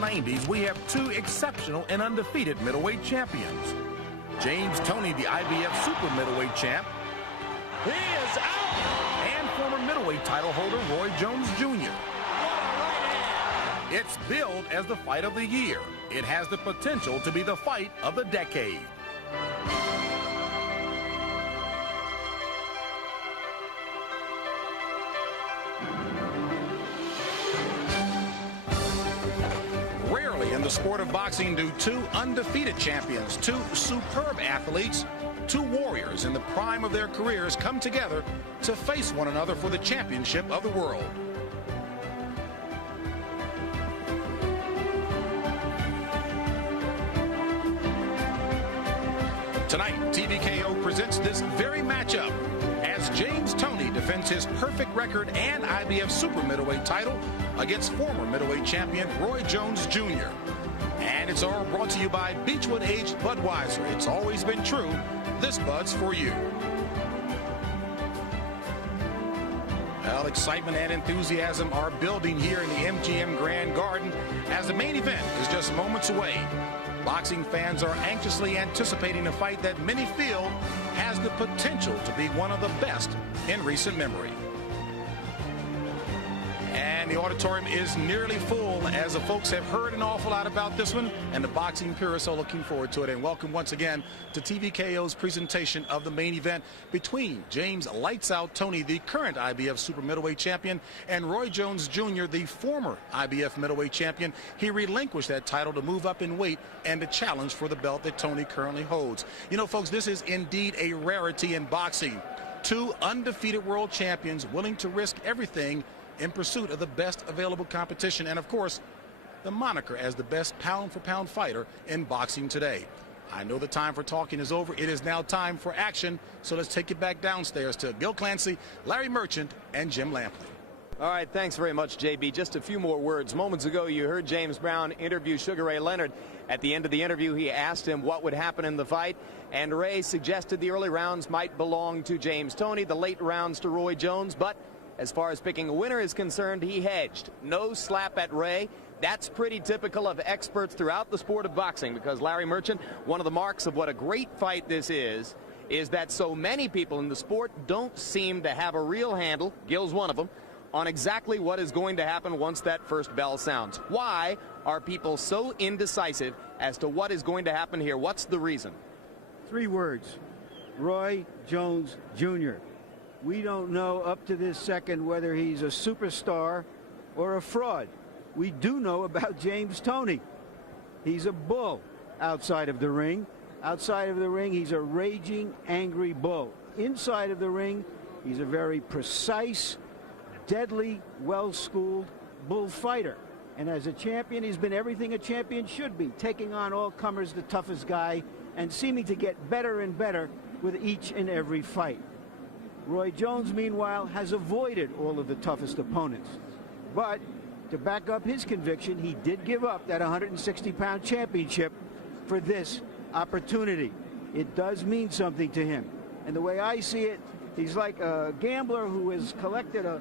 90s, we have two exceptional and undefeated middleweight champions. James Toney, the IBF super middleweight champ. He is out! And former middleweight title holder Roy Jones Jr. What a right hand! It's billed as the fight of the year. It has the potential to be the fight of the decade. Rarely in the sport of boxing do two undefeated champions, two superb athletes, two warriors in the prime of their careers come together to face one another for the championship of the world. Tonight, TVKO presents this very matchup as James Toney defends his perfect record and IBF super middleweight title against former middleweight champion Roy Jones Jr. And it's all brought to you by Beechwood Aged Budweiser. It's always been true. This Bud's for you. Well, excitement and enthusiasm are building here in the MGM Grand Garden as the main event is just moments away. Boxing fans are anxiously anticipating a fight that many feel has the potential to be one of the best in recent memory. And the auditorium is nearly full as the folks have heard an awful lot about this one, and the boxing purists are looking forward to it. And welcome once again to TVKO's presentation of the main event between James Lights Out Toney, the current IBF super middleweight champion, and Roy Jones Jr., the former IBF middleweight champion. He relinquished that title to move up in weight and to challenge for the belt that Toney currently holds. You know, folks, this is indeed a rarity in boxing. Two undefeated world champions willing to risk everything in pursuit of the best available competition and, of course, the moniker as the best pound-for-pound fighter in boxing today. I know the time for talking is over. It is now time for action, so let's take it back downstairs to Gil Clancy, Larry Merchant, and Jim Lampley. All right, thanks very much, JB. Just a few more words. Moments ago, you heard James Brown interview Sugar Ray Leonard. At the end of the interview, he asked him what would happen in the fight, and Ray suggested the early rounds might belong to James Toney, the late rounds to Roy Jones, but as far as picking a winner is concerned, he hedged. No slap at Ray. That's pretty typical of experts throughout the sport of boxing because, Larry Merchant, one of the marks of what a great fight this is that so many people in the sport don't seem to have a real handle, Gil's one of them, on exactly what is going to happen once that first bell sounds. Why are people so indecisive as to what is going to happen here? What's the reason? 3 words. Roy Jones Jr. We don't know up to this second whether he's a superstar or a fraud. We do know about James Toney. He's a bull outside of the ring. Outside of the ring, he's a raging, angry bull. Inside of the ring, he's a very precise, deadly, well-schooled bullfighter. And as a champion, he's been everything a champion should be, taking on all comers, the toughest guy, and seeming to get better and better with each and every fight. Roy Jones, meanwhile, has avoided all of the toughest opponents. But to back up his conviction, he did give up that 160-pound championship for this opportunity. It does mean something to him. And the way I see it, he's like a gambler who has collected a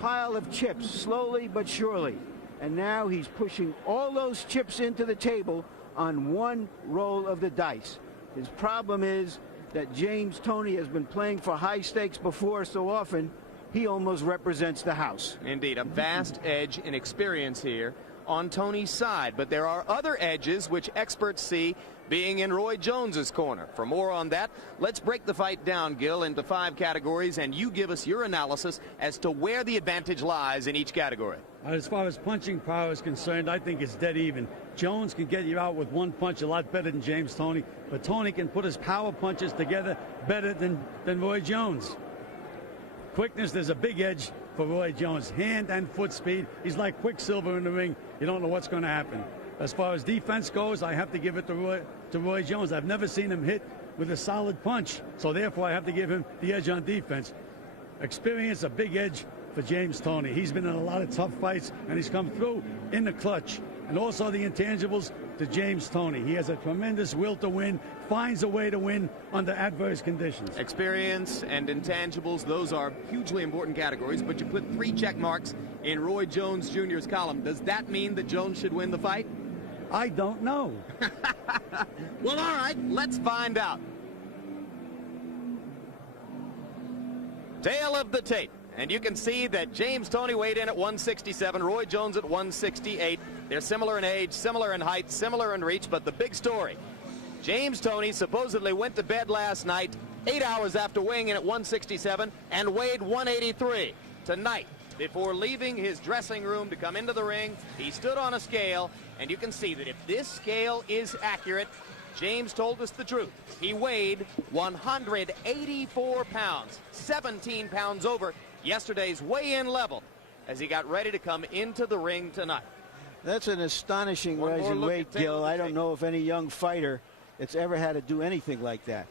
pile of chips slowly but surely. And now he's pushing all those chips into the table on one roll of the dice. His problem is that James Toney has been playing for high stakes before so often, he almost represents the house. Indeed, a vast edge in experience here on Toney's side. But there are other edges which experts see being in Roy Jones's corner. For more on that, let's break the fight down, Gil, into 5 categories, and you give us your analysis as to where the advantage lies in each category. As far as punching power is concerned, I think it's dead even. Jones can get you out with one punch a lot better than James Toney, but Toney can put his power punches together better than Roy Jones. Quickness, there's a big edge for Roy Jones. Hand and foot speed, he's like Quicksilver in the ring. You don't know what's going to happen. As far as defense goes, I have to give it to Roy Jones. I've never seen him hit with a solid punch, so therefore I have to give him the edge on defense. Experience, a big edge for James Toney. He's been in a lot of tough fights, and he's come through in the clutch. And also the intangibles to James Toney. He has a tremendous will to win, finds a way to win under adverse conditions. Experience and intangibles, those are hugely important categories, but you put 3 check marks in Roy Jones Jr.'s column. Does that mean that Jones should win the fight? I don't know. Well, all right, let's find out. Tail of the tape. And you can see that James Toney weighed in at 167, Roy Jones at 168. They're similar in age, similar in height, similar in reach, but the big story, James Toney supposedly went to bed last night 8 hours after weighing in at 167 and weighed 183. Tonight, before leaving his dressing room to come into the ring, he stood on a scale, and you can see that if this scale is accurate, James told us the truth. He weighed 184 pounds, 17 pounds over yesterday's weigh-in level as he got ready to come into the ring tonight. That's an astonishing rise in weight, Gil. I don't know if any young fighter that's ever had to do anything like that.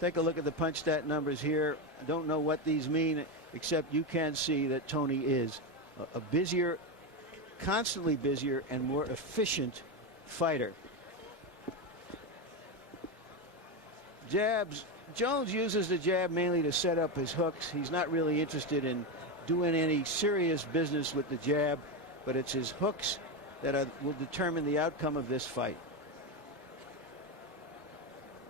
Take a look at the punch stat numbers here. I don't know what these mean, except you can see that Toney is a busier, constantly busier and more efficient fighter. Jabs. Jones uses the jab mainly to set up his hooks. He's not really interested in doing any serious business with the jab, but it's his hooks that will determine the outcome of this fight.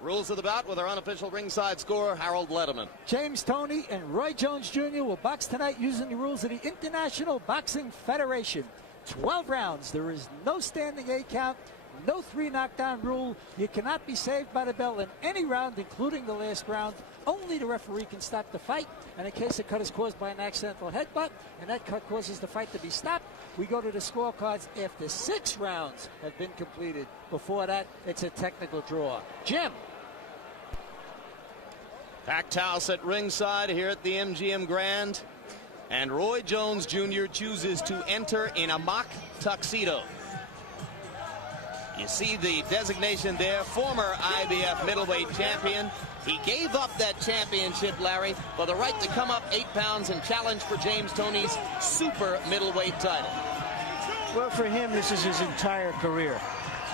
Rules of the bout with our unofficial ringside scorer, Harold Letterman. James Toney and Roy Jones Jr. will box tonight using the rules of the International Boxing Federation. 12 rounds. There is no standing 8 count. No 3 knockdown rule. You cannot be saved by the bell in any round, including the last round. Only the referee can stop the fight. And in case the cut is caused by an accidental headbutt, and that cut causes the fight to be stopped, we go to the scorecards after 6 rounds have been completed. Before that, it's a technical draw. Jim. Packed house at ringside here at the MGM Grand. And Roy Jones Jr. chooses to enter in a mock tuxedo. You see the designation there, former IBF middleweight champion. He gave up that championship, Larry, for the right to come up 8 pounds and challenge for James Toney's super middleweight title. Well, for him, this is his entire career.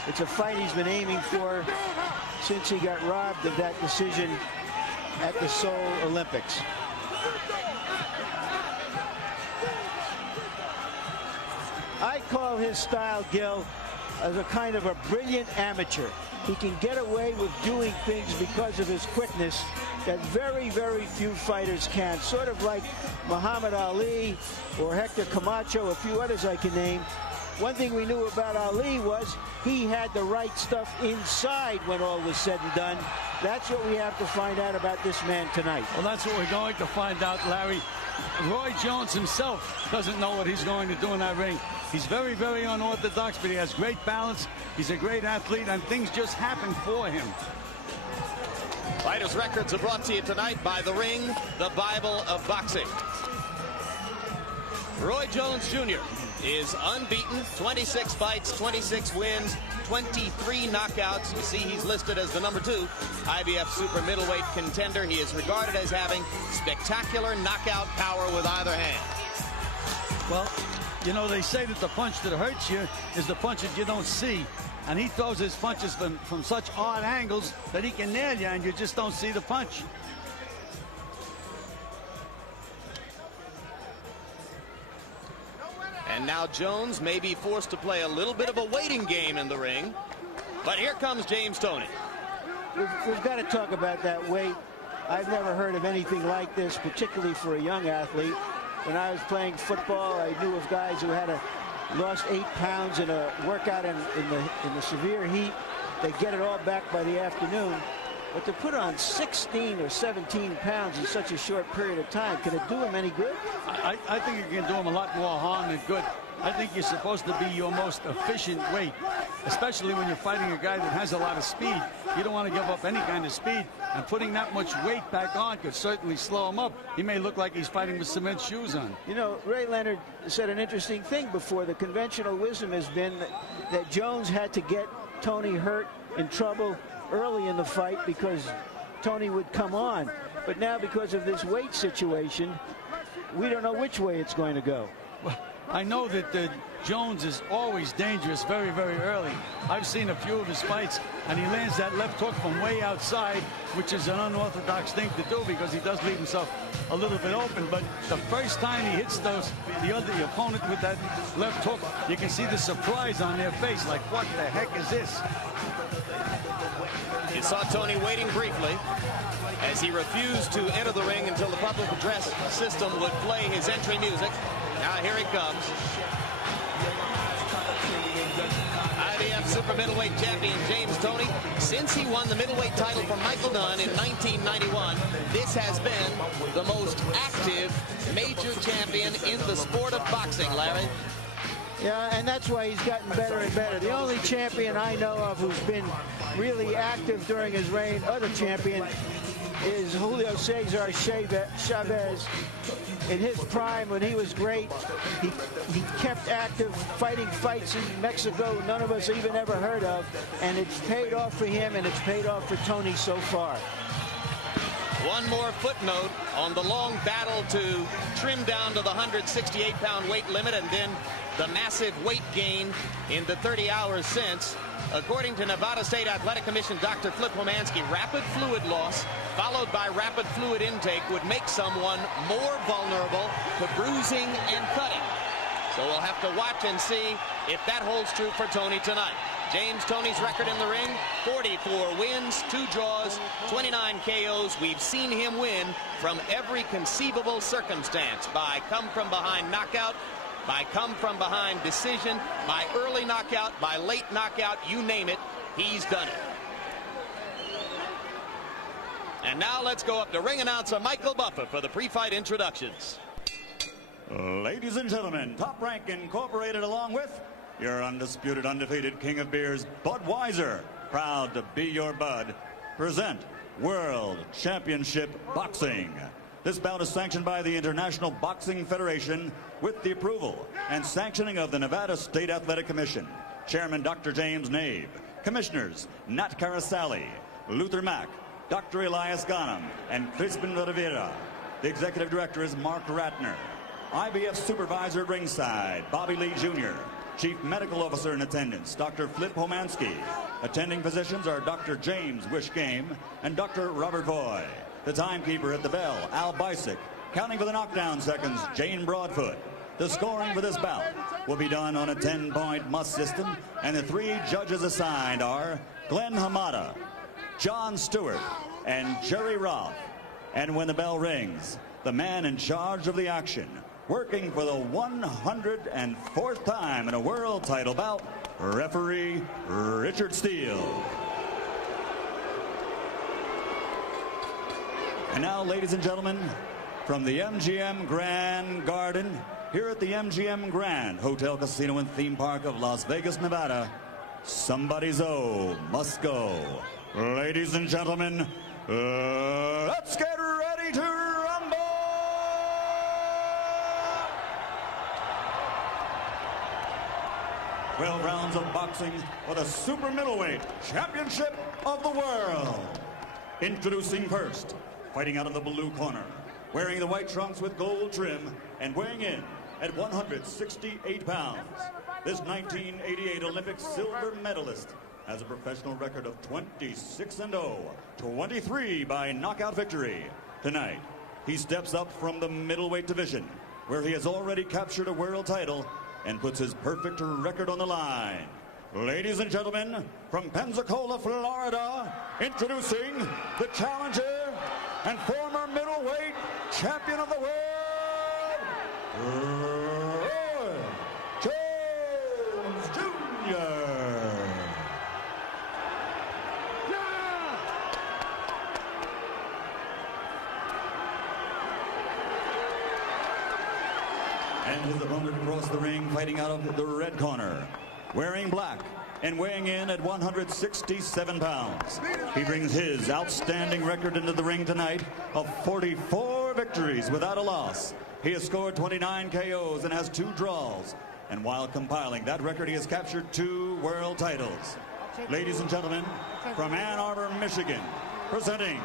It's a fight he's been aiming for since he got robbed of that decision at the Seoul Olympics. I call his style, Gil, as a kind of a brilliant amateur. He can get away with doing things because of his quickness that very, very few fighters can. Sort of like Muhammad Ali or Hector Camacho, a few others I can name. One thing we knew about Ali was he had the right stuff inside when all was said and done. That's what we have to find out about this man tonight. Well, that's what we're going to find out, Larry. Roy Jones himself doesn't know what he's going to do in that ring. He's very, very unorthodox, but he has great balance. He's a great athlete, and things just happen for him. Fighters' records are brought to you tonight by The Ring, the Bible of boxing. Roy Jones Jr. is unbeaten, 26 fights, 26 wins, 23 knockouts. You see he's listed as the #2 IBF super middleweight contender. He is regarded as having spectacular knockout power with either hand. Well, you know, they say that the punch that hurts you is the punch that you don't see. And he throws his punches from such odd angles that he can nail you, and you just don't see the punch. And now Jones may be forced to play a little bit of a waiting game in the ring. But here comes James Toney. We've got to talk about that weight. I've never heard of anything like this, particularly for a young athlete. When I was playing football, I knew of guys who had lost 8 pounds in a workout in the severe heat. They get it all back by the afternoon. But to put on 16 or 17 pounds in such a short period of time, can it do him any good? I think it can do him a lot more harm than good. I think you're supposed to be your most efficient weight, especially when you're fighting a guy that has a lot of speed. You don't want to give up any kind of speed, and putting that much weight back on could certainly slow him up. He may look like he's fighting with cement shoes on. You know, Ray Leonard said an interesting thing before. The conventional wisdom has been that Jones had to get Toney hurt, in trouble early in the fight because Toney would come on. But now, because of this weight situation, we don't know which way it's going to go. I know that Jones is always dangerous very, very early. I've seen a few of his fights, and he lands that left hook from way outside, which is an unorthodox thing to do because he does leave himself a little bit open. But the first time he hits the opponent with that left hook, you can see the surprise on their face, like, what the heck is this? You saw Toney waiting briefly as he refused to enter the ring until the public address system would play his entry music. Now here he comes. IBF super middleweight champion James Toney. Since he won the middleweight title from Michael Dunn in 1991, this has been the most active major champion in the sport of boxing, Larry. Yeah, and that's why he's gotten better and better. The only champion I know of who's been really active during his reign, other champion, is Julio Cesar Chavez. In his prime, when he was great, he kept active, fighting fights in Mexico none of us even ever heard of, and it's paid off for him, and it's paid off for Toney so far. One more footnote on the long battle to trim down to the 168-pound weight limit and then the massive weight gain in the 30 hours since. According to Nevada State Athletic Commission Dr. Flip Homansky, rapid fluid loss followed by rapid fluid intake would make someone more vulnerable to bruising and cutting. So we'll have to watch and see if that holds true for Toney tonight. James Toney's record in the ring, 44 wins, 2 draws, 29 KOs. We've seen him win from every conceivable circumstance, by come-from-behind knockout, by come-from-behind decision, by early knockout, by late knockout, you name it, he's done it. And now let's go up to ring announcer Michael Buffer for the pre-fight introductions. Ladies and gentlemen, Top Rank Incorporated, along with your undisputed, undefeated king of beers, Budweiser, proud to be your bud, present World Championship Boxing. This bout is sanctioned by the International Boxing Federation with the approval and sanctioning of the Nevada State Athletic Commission. Chairman Dr. James Nave. Commissioners Nat Carasali, Luther Mack, Dr. Elias Ghanem, and Crispin Rivera. The executive director is Mark Ratner. IBF supervisor at ringside, Bobby Lee Jr. Chief Medical Officer in attendance, Dr. Flip Homansky. Attending physicians are Dr. James Wishgame and Dr. Robert Voy. The timekeeper at the bell, Al Bisick. Counting for the knockdown seconds, Jane Broadfoot. The scoring for this bout will be done on a 10-point must system, and the 3 judges assigned are Glenn Hamada, John Stewart, and Jerry Roth. And when the bell rings, the man in charge of the action, working for the 104th time in a world title bout, referee Richard Steele. And now, ladies and gentlemen, from the MGM Grand Garden, here at the MGM Grand Hotel, Casino, and Theme Park of Las Vegas, Nevada, somebody's O must go. Ladies and gentlemen, let's get ready to rumble! 12 rounds of boxing for the Super Middleweight Championship of the World. Introducing first, fighting out of the blue corner, wearing the white trunks with gold trim and weighing in at 168 pounds. This 1988 Olympic silver medalist has a professional record of 26-0, 23 by knockout victory. Tonight, he steps up from the middleweight division, where he has already captured a world title and puts his perfect record on the line. Ladies and gentlemen, from Pensacola, Florida, introducing the challenger and former middleweight champion of the world, Roy Jones Jr. And his opponent across the ring, fighting out of the red corner, wearing black and weighing in at 167 pounds. He brings his outstanding record into the ring tonight of 44 victories without a loss. He has scored 29 KOs and has 2 draws. And while compiling that record, he has captured 2 world titles. Ladies and gentlemen, from Ann Arbor, Michigan, presenting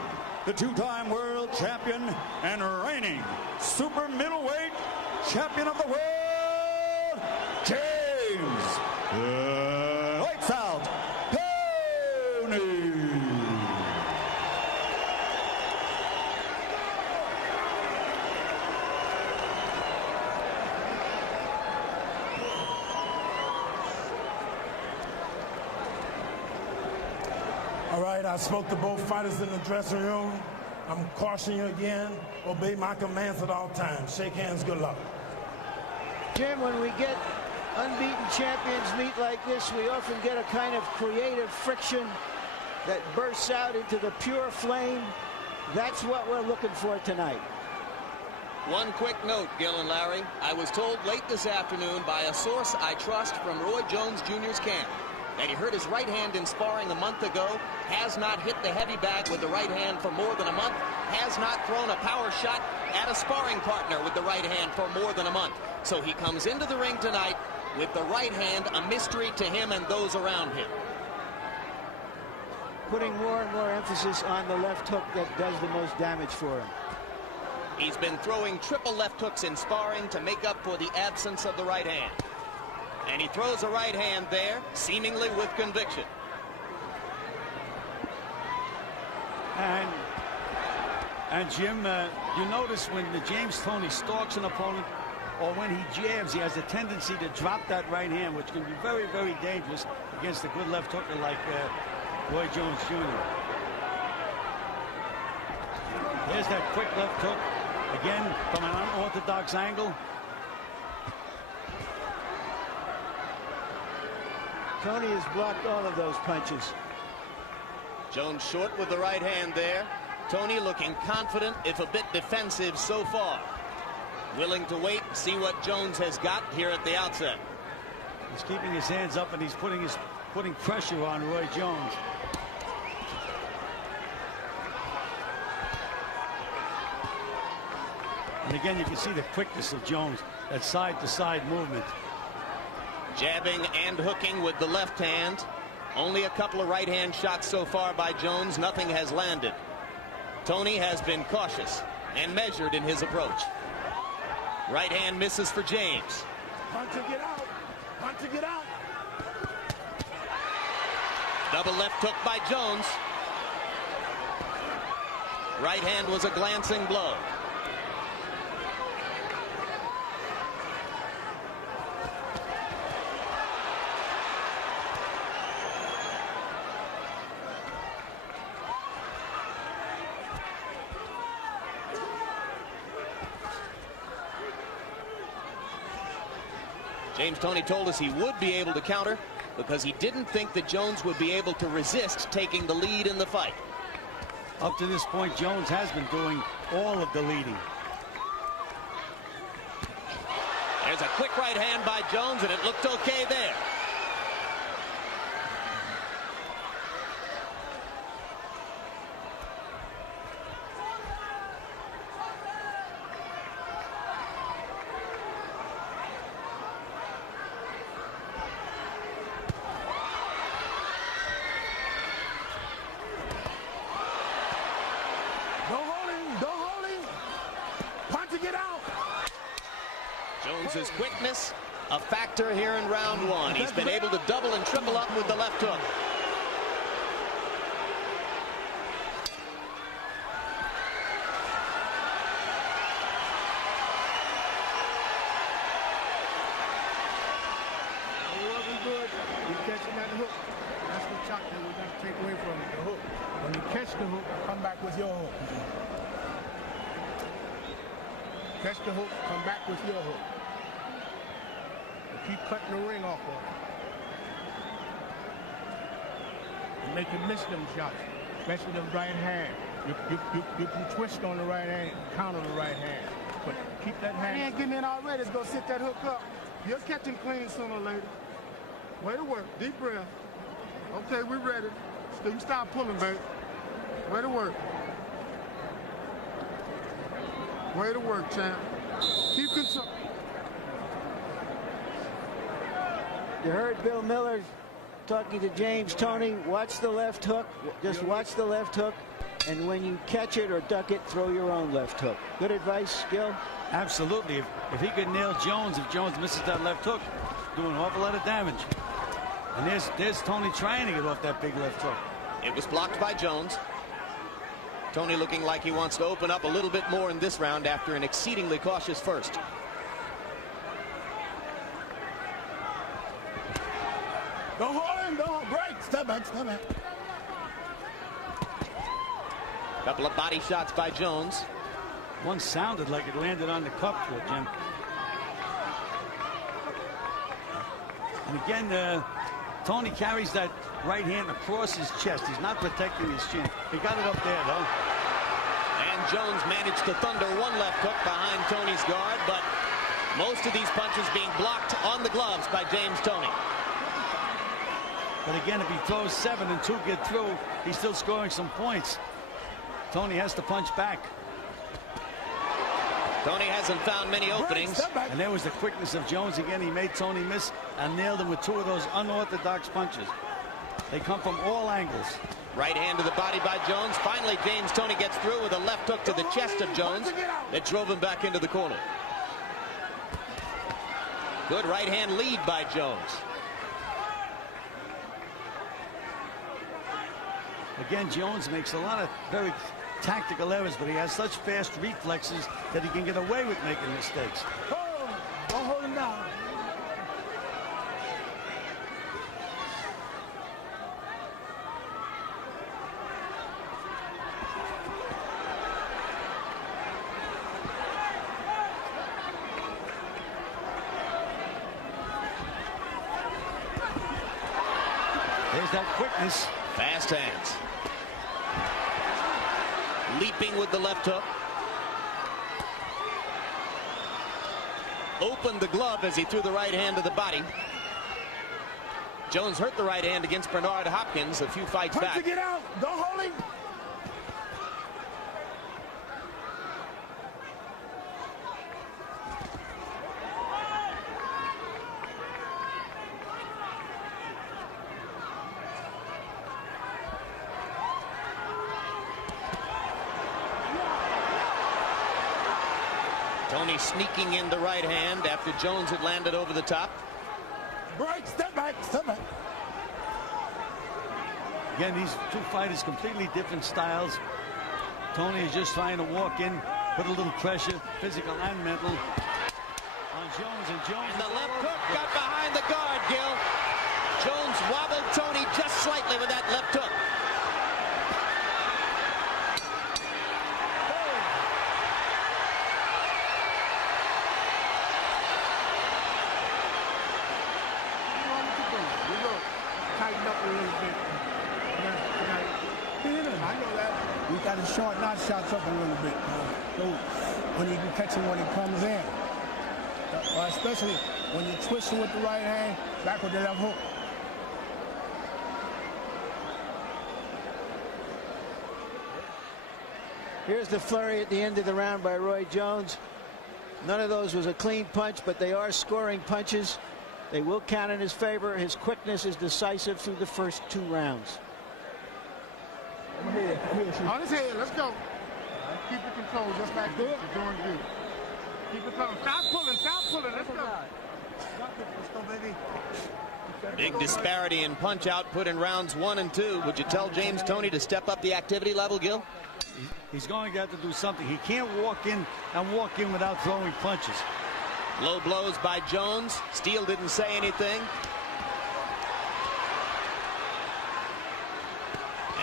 the 2-time world champion and reigning super middleweight champion of the world, James, lights out, Toney. All right, I spoke to both fighters in the dressing room. I'm cautioning you again. Obey my commands at all times. Shake hands. Good luck. Jim, when we get unbeaten champions meet like this, we often get a kind of creative friction that bursts out into the pure flame. That's what we're looking for tonight. One quick note, Gil and Larry. I was told late this afternoon by a source I trust from Roy Jones Jr.'s camp that he hurt his right hand in sparring a month ago, has not hit the heavy bag with the right hand for more than a month, has not thrown a power shot at a sparring partner with the right hand for more than a month. So he comes into the ring tonight with the right hand, a mystery to him and those around him. Putting more and more emphasis on the left hook that does the most damage for him. He's been throwing triple left hooks in sparring to make up for the absence of the right hand. And he throws a right hand there, seemingly with conviction. And Jim, you notice when James Toney stalks an opponent or when he jabs, he has a tendency to drop that right hand, which can be very, very dangerous against a good left hooker like Roy Jones Jr. Here's that quick left hook, again from an unorthodox angle. Toney has blocked all of those punches. Jones short with the right hand there. Toney looking confident, if a bit defensive so far. Willing to wait, see what Jones has got here at the outset. He's keeping his hands up and he's putting pressure on Roy Jones. And again, you can see the quickness of Jones, that side-to-side movement. Jabbing and hooking with the left hand. Only a couple of right hand shots so far by Jones. Nothing has landed. Toney has been cautious and measured in his approach. Right hand misses for James. Hunt to get out. Hunt to get out. Double left hook by Jones. Right hand was a glancing blow. James Toney told us he would be able to counter because he didn't think that Jones would be able to resist taking the lead in the fight. Up to this point, Jones has been doing all of the leading. There's a quick right hand by Jones, and it looked okay there. Jones's quickness, a factor here in round one. He's been able to double and triple up with the left hook. It wasn't good. You catching that hook. That's the shot that we got to take away from the hook. When you catch the hook, come back with your hook. Catch the hook, come back with your hook. Keep cutting the ring off on it. And make you miss them shots, especially the right hand. You can twist on the right hand, counter the right hand. But keep that hand. He ain't getting in already. It's going to sit that hook up. You'll catch him clean sooner or later. Way to work. Deep breath. Okay, we're ready. So you stop pulling, baby. Way to work. Way to work, champ. Keep control. You heard Bill Miller talking to James Toney. Watch the left hook. Just watch the left hook. And when you catch it or duck it, throw your own left hook. Good advice, Gil? Absolutely. If he could nail Jones, if Jones misses that left hook, doing an awful lot of damage. And there's Toney trying to get off that big left hook. It was blocked by Jones. Toney looking like he wants to open up a little bit more in this round after an exceedingly cautious first. Don't hold him, don't break. Step back, step back. Couple of body shots by Jones. One sounded like it landed on the cup there, Jim. And again, Toney carries that right hand across his chest. He's not protecting his chin. He got it up there, though. And Jones managed to thunder one left hook behind Toney's guard, but most of these punches being blocked on the gloves by James Toney. But again, if he throws 7 and 2 get through, he's still scoring some points. Toney has to punch back. Toney hasn't found many openings. And there was the quickness of Jones again. He made Toney miss and nailed him with 2 of those unorthodox punches. They come from all angles. Right hand to the body by Jones. Finally, James Toney gets through with a left hook to the chest of Jones that drove him back into the corner. Good right hand lead by Jones. Again, Jones makes a lot of very tactical errors, but he has such fast reflexes that he can get away with making mistakes. Don't hold him down. There's that quickness. Fast hands. Leaping with the left hook. Opened the glove as he threw the right hand to the body. Jones hurt the right hand against Bernard Hopkins a few fights back. Get out. Don't hold him. Toney sneaking in the right hand after Jones had landed over the top. Break, step back, step back. Again, these two fighters completely different styles. Toney is just trying to walk in, put a little pressure, physical and mental, on Jones. And Jones. And the left hook got behind the guard, Gil. Jones wobbled Toney just slightly with that left hook. Got to short not shots up a little bit. So when you can catch him when he comes in. Especially when you twist him with the right hand, back with the left hook. Here's the flurry at the end of the round by Roy Jones. None of those was a clean punch, but they are scoring punches. They will count in his favor. His quickness is decisive through the first 2 rounds. On his head, let's go. Keep the control just like this. You're doing good. Keep it coming. Stop pulling, let's go. Let's go, baby. Big disparity in punch output in rounds 1 and 2. Would you tell James Toney to step up the activity level, Gil? He's going to have to do something. He can't walk in without throwing punches. Low blows by Jones. Steele didn't say anything.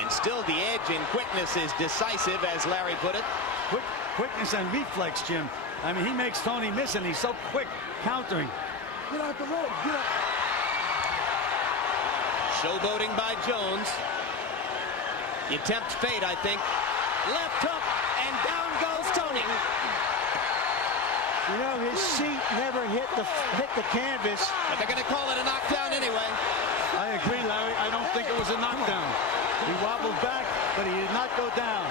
And still the edge in quickness is decisive, as Larry put it. Quickness and reflex, Jim. I mean, he makes Toney miss, and he's so quick countering. Get out the rope. Get out. Showboating by Jones. You tempt fate, I think. Left hook, and down goes Toney. You know, his seat never hit the canvas. But they're going to call it a knockdown anyway. I agree, Larry. I don't think it was a knockdown. He wobbled back, but he did not go down.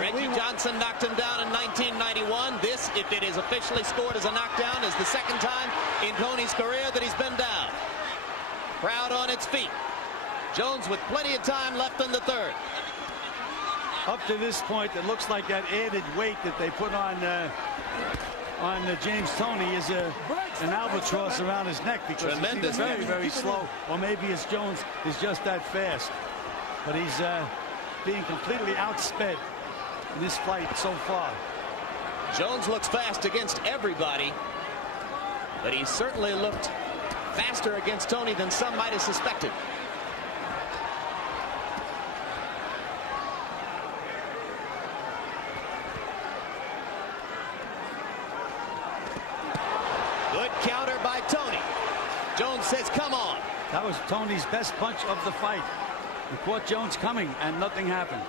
Reggie Johnson knocked him down in 1991. This, if it is officially scored as a knockdown, is the second time in Toney's career that he's been down. Crowd on its feet. Jones with plenty of time left in the third. Up to this point, it looks like that added weight that they put on James Toney is an albatross around his neck, because he's very, very slow. Or maybe it's Jones is just that fast. But he's being completely outsped in this fight so far. Jones looks fast against everybody, but he certainly looked faster against Toney than some might have suspected. Good counter by Toney. Jones says, come on. That was Toney's best punch of the fight. He caught Jones coming, and nothing happened.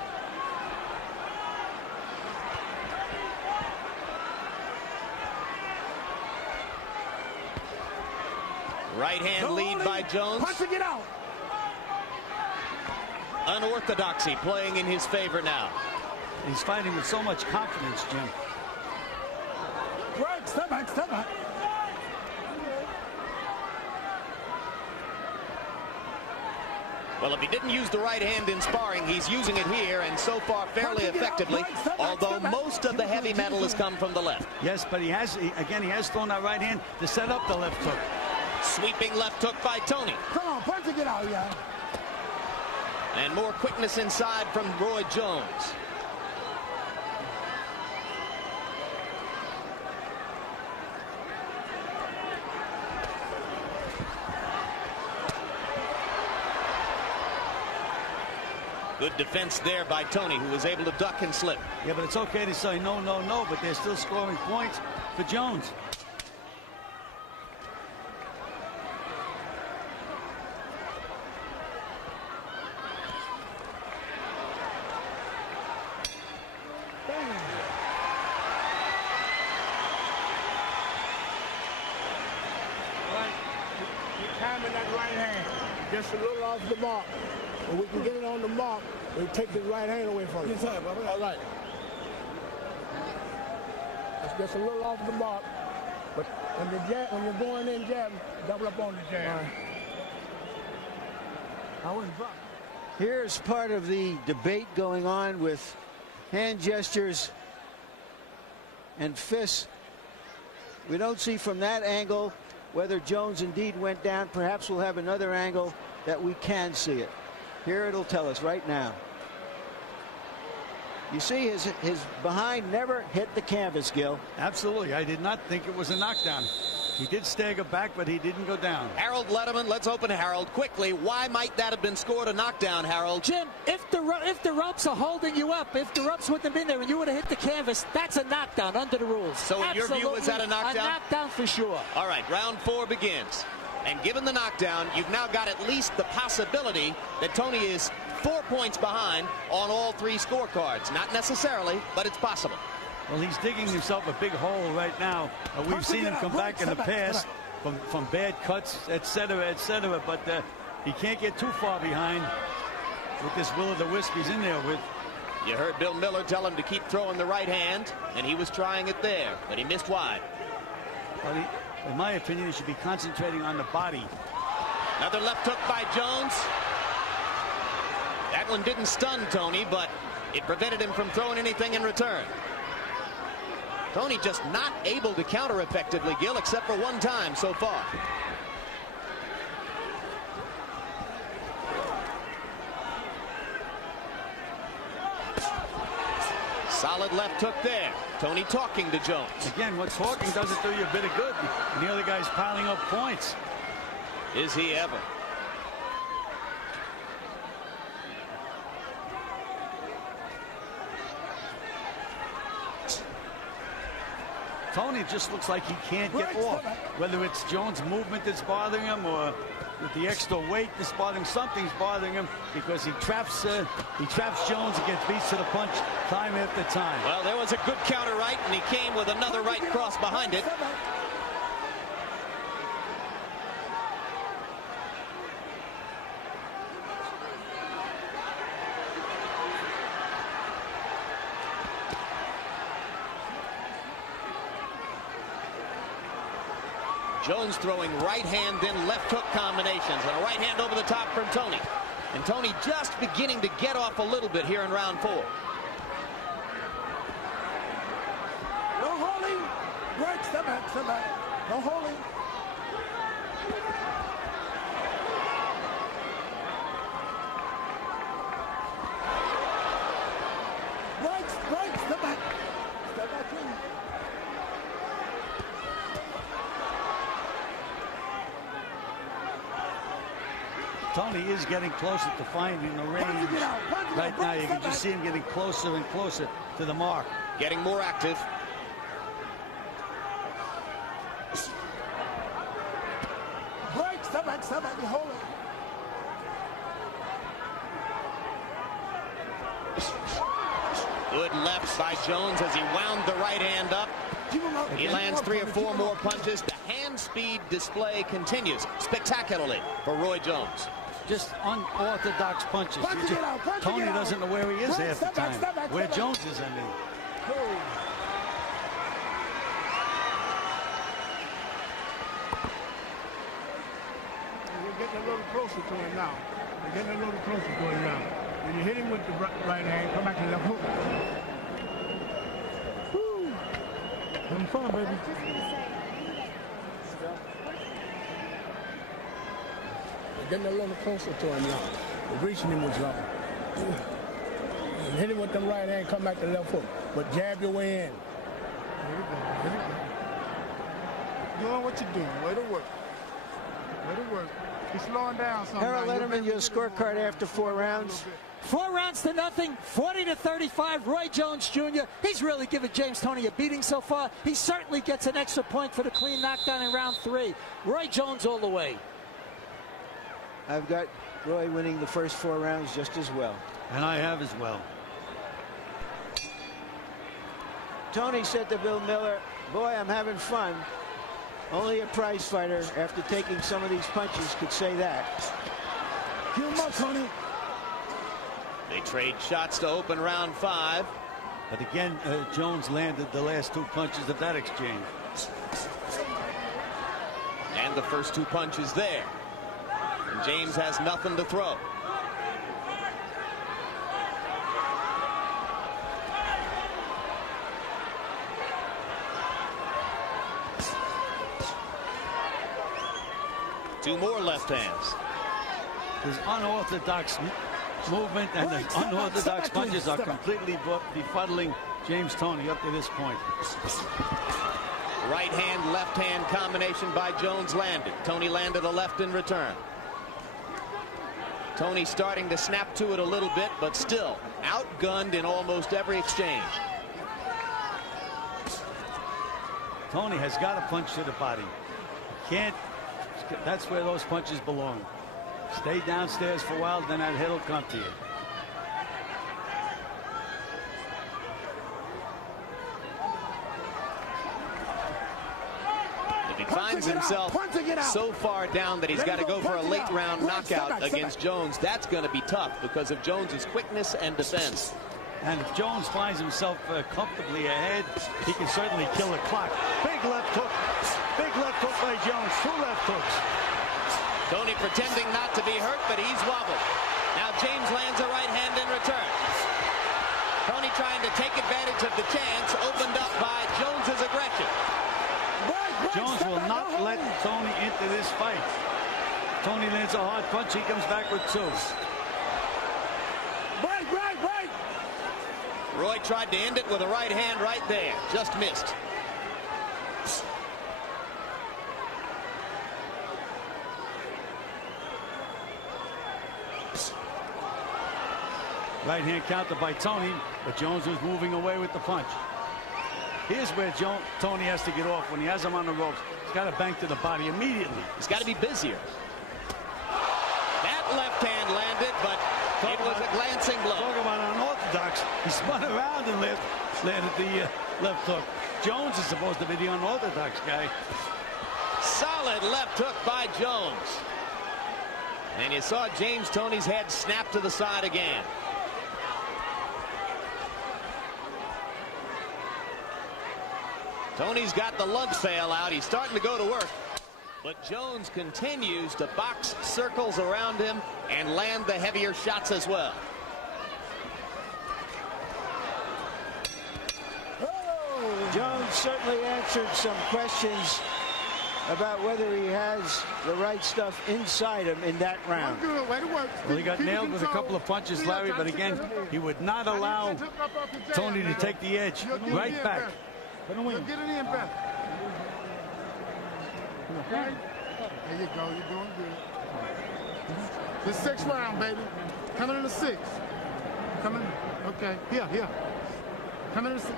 Right hand lead by Jones. Punch to get out. Unorthodoxy playing in his favor now. He's fighting with so much confidence, Jim. Right, step back, step back. Well, if he didn't use the right hand in sparring, he's using it here, and so far fairly effectively, although most of the heavy metal has come from the left. Yes, but he has thrown that right hand to set up the left hook. Sweeping left hook by Toney. Come on, punch to get out, yeah. And more quickness inside from Roy Jones. Good defense there by Toney, who was able to duck and slip. Yeah, but it's okay to say no, no, no, but they're still scoring points for Jones. Timing that right hand just a little off the mark. When we can get it on the mark, we take the right hand away from you. All right. It's just a little off the mark, but when you're going in jabbing, double up on the jab. Right. I wouldn't drop. Here's part of the debate going on with hand gestures and fists. We don't see from that angle whether Jones indeed went down. Perhaps we'll have another angle that we can see it. Here it'll tell us right now. You see his behind never hit the canvas, Gil. Absolutely. I did not think it was a knockdown. He did stagger back, but he didn't go down. Harold Letterman, let's open Harold quickly. Why might that have been scored a knockdown, Harold? Jim, if the ropes are holding you up, if the ropes wouldn't have been there and you would have hit the canvas, that's a knockdown under the rules. So in your view, is that a knockdown? A knockdown for sure. All right, round 4 begins. And given the knockdown, you've now got at least the possibility that Toney is 4 points behind on all 3 scorecards. Not necessarily, but it's possible. Well, he's digging himself a big hole right now. We've seen him come back in the past from bad cuts, etc., etc., but he can't get too far behind with this will-o'-the-wisp he's in there with. You heard Bill Miller tell him to keep throwing the right hand, and he was trying it there, but he missed wide. Well, in my opinion, he should be concentrating on the body. Another left hook by Jones. That one didn't stun Toney, but it prevented him from throwing anything in return. Toney just not able to counter effectively, Gil, except for one time so far. Solid left hook there. Toney talking to Jones. Again, what talking doesn't do you a bit of good. And the other guy's piling up points. Is he ever? Toney just looks like he can't get off. Whether it's Jones' movement that's bothering him or with the extra weight that's bothering him, something's bothering him because he traps Jones and gets beats to the punch time after time. Well, there was a good counter right, and he came with another right cross behind it. Jones throwing right hand, then left hook combinations, and a right hand over the top from Toney. And Toney just beginning to get off a little bit here in round 4. step back. Don't hold him. Right, step back. Step back in. Tony is getting closer to finding the range. Right now, you can just see him getting closer and closer to the mark. Getting more active. Right, step back, you hold it. Good left by Jones as he wound the right hand up. He lands 3 or 4 more punches. The hand speed display continues spectacularly for Roy Jones. Just unorthodox punches. Tony doesn't know where he is half the time. Where Jones is, I mean. We're getting a little closer to him now. We're getting a little closer to him now. When you hit him with the right hand, come back to the left hook. Woo! Having fun, baby. We're getting a little closer to him now. We're reaching him with something. And hit him with the right hand, come back to the left hook. But jab your way in. There you go. There you go. Doing what you're doing. Way to work. Way to work. He's slowing down sometimes. Harold Letterman, your scorecard after 4 rounds. 4 rounds to nothing, 40-35. Roy Jones Jr. He's really given James Toney a beating so far. He certainly gets an extra point for the clean knockdown in round 3. Roy Jones all the way. I've got Roy winning the first 4 rounds just as well. And I have as well. Tony said to Bill Miller, boy, I'm having fun. Only a prize fighter, after taking some of these punches, could say that. Give him up, Tony. They trade shots to open round 5. But again, Jones landed the last 2 punches of that exchange. And the first 2 punches there. And James has nothing to throw. Two more left hands. His unorthodox movement and the unorthodox punches are completely befuddling James Toney up to this point. Right hand, left hand combination by Jones landed. Toney landed a left in return. Toney starting to snap to it a little bit, but still outgunned in almost every exchange. Toney has got a punch to the body. Can't. That's where those punches belong. Stay downstairs for a while, then that head will come to you. If he finds himself so far down that he's got to go for a late round knockout against Jones, that's going to be tough because of Jones's quickness and defense. And if Jones finds himself comfortably ahead, he can certainly kill the clock. Big left hook. Big left hook by Jones. 2 left hooks. Toney pretending not to be hurt, but he's wobbled. Now James lands a right hand in return. Toney trying to take advantage of the chance opened up by Jones's aggression. Jones will not let Toney into this fight. Toney lands a hard punch. He comes back with 2. Right. Roy tried to end it with a right hand right there. Just missed. Right hand counter by Toney, but Jones was moving away with the punch. Here's where Toney has to get off. When he has him on the ropes, he's got to bank to the body immediately. He's got to be busier. That left hand landed, but it was a glancing blow. Talk about unorthodox. He spun around and landed the left hook. Jones is supposed to be the unorthodox guy. Solid left hook by Jones. And you saw James Toney's head snap to the side again. Toney's got the lunch pail out. He's starting to go to work. But Jones continues to box circles around him and land the heavier shots as well. Jones Jones certainly answered some questions about whether he has the right stuff inside him in that round. Good. Way to work. Well, he got nailed with a couple of punches, Larry, but again, he would not allow Toney to take the edge. Right back. Get it in better. Okay. There you go. You're doing good. The 6th round, baby. Coming in the 6th. Coming. Okay. Here. Coming in the 6th.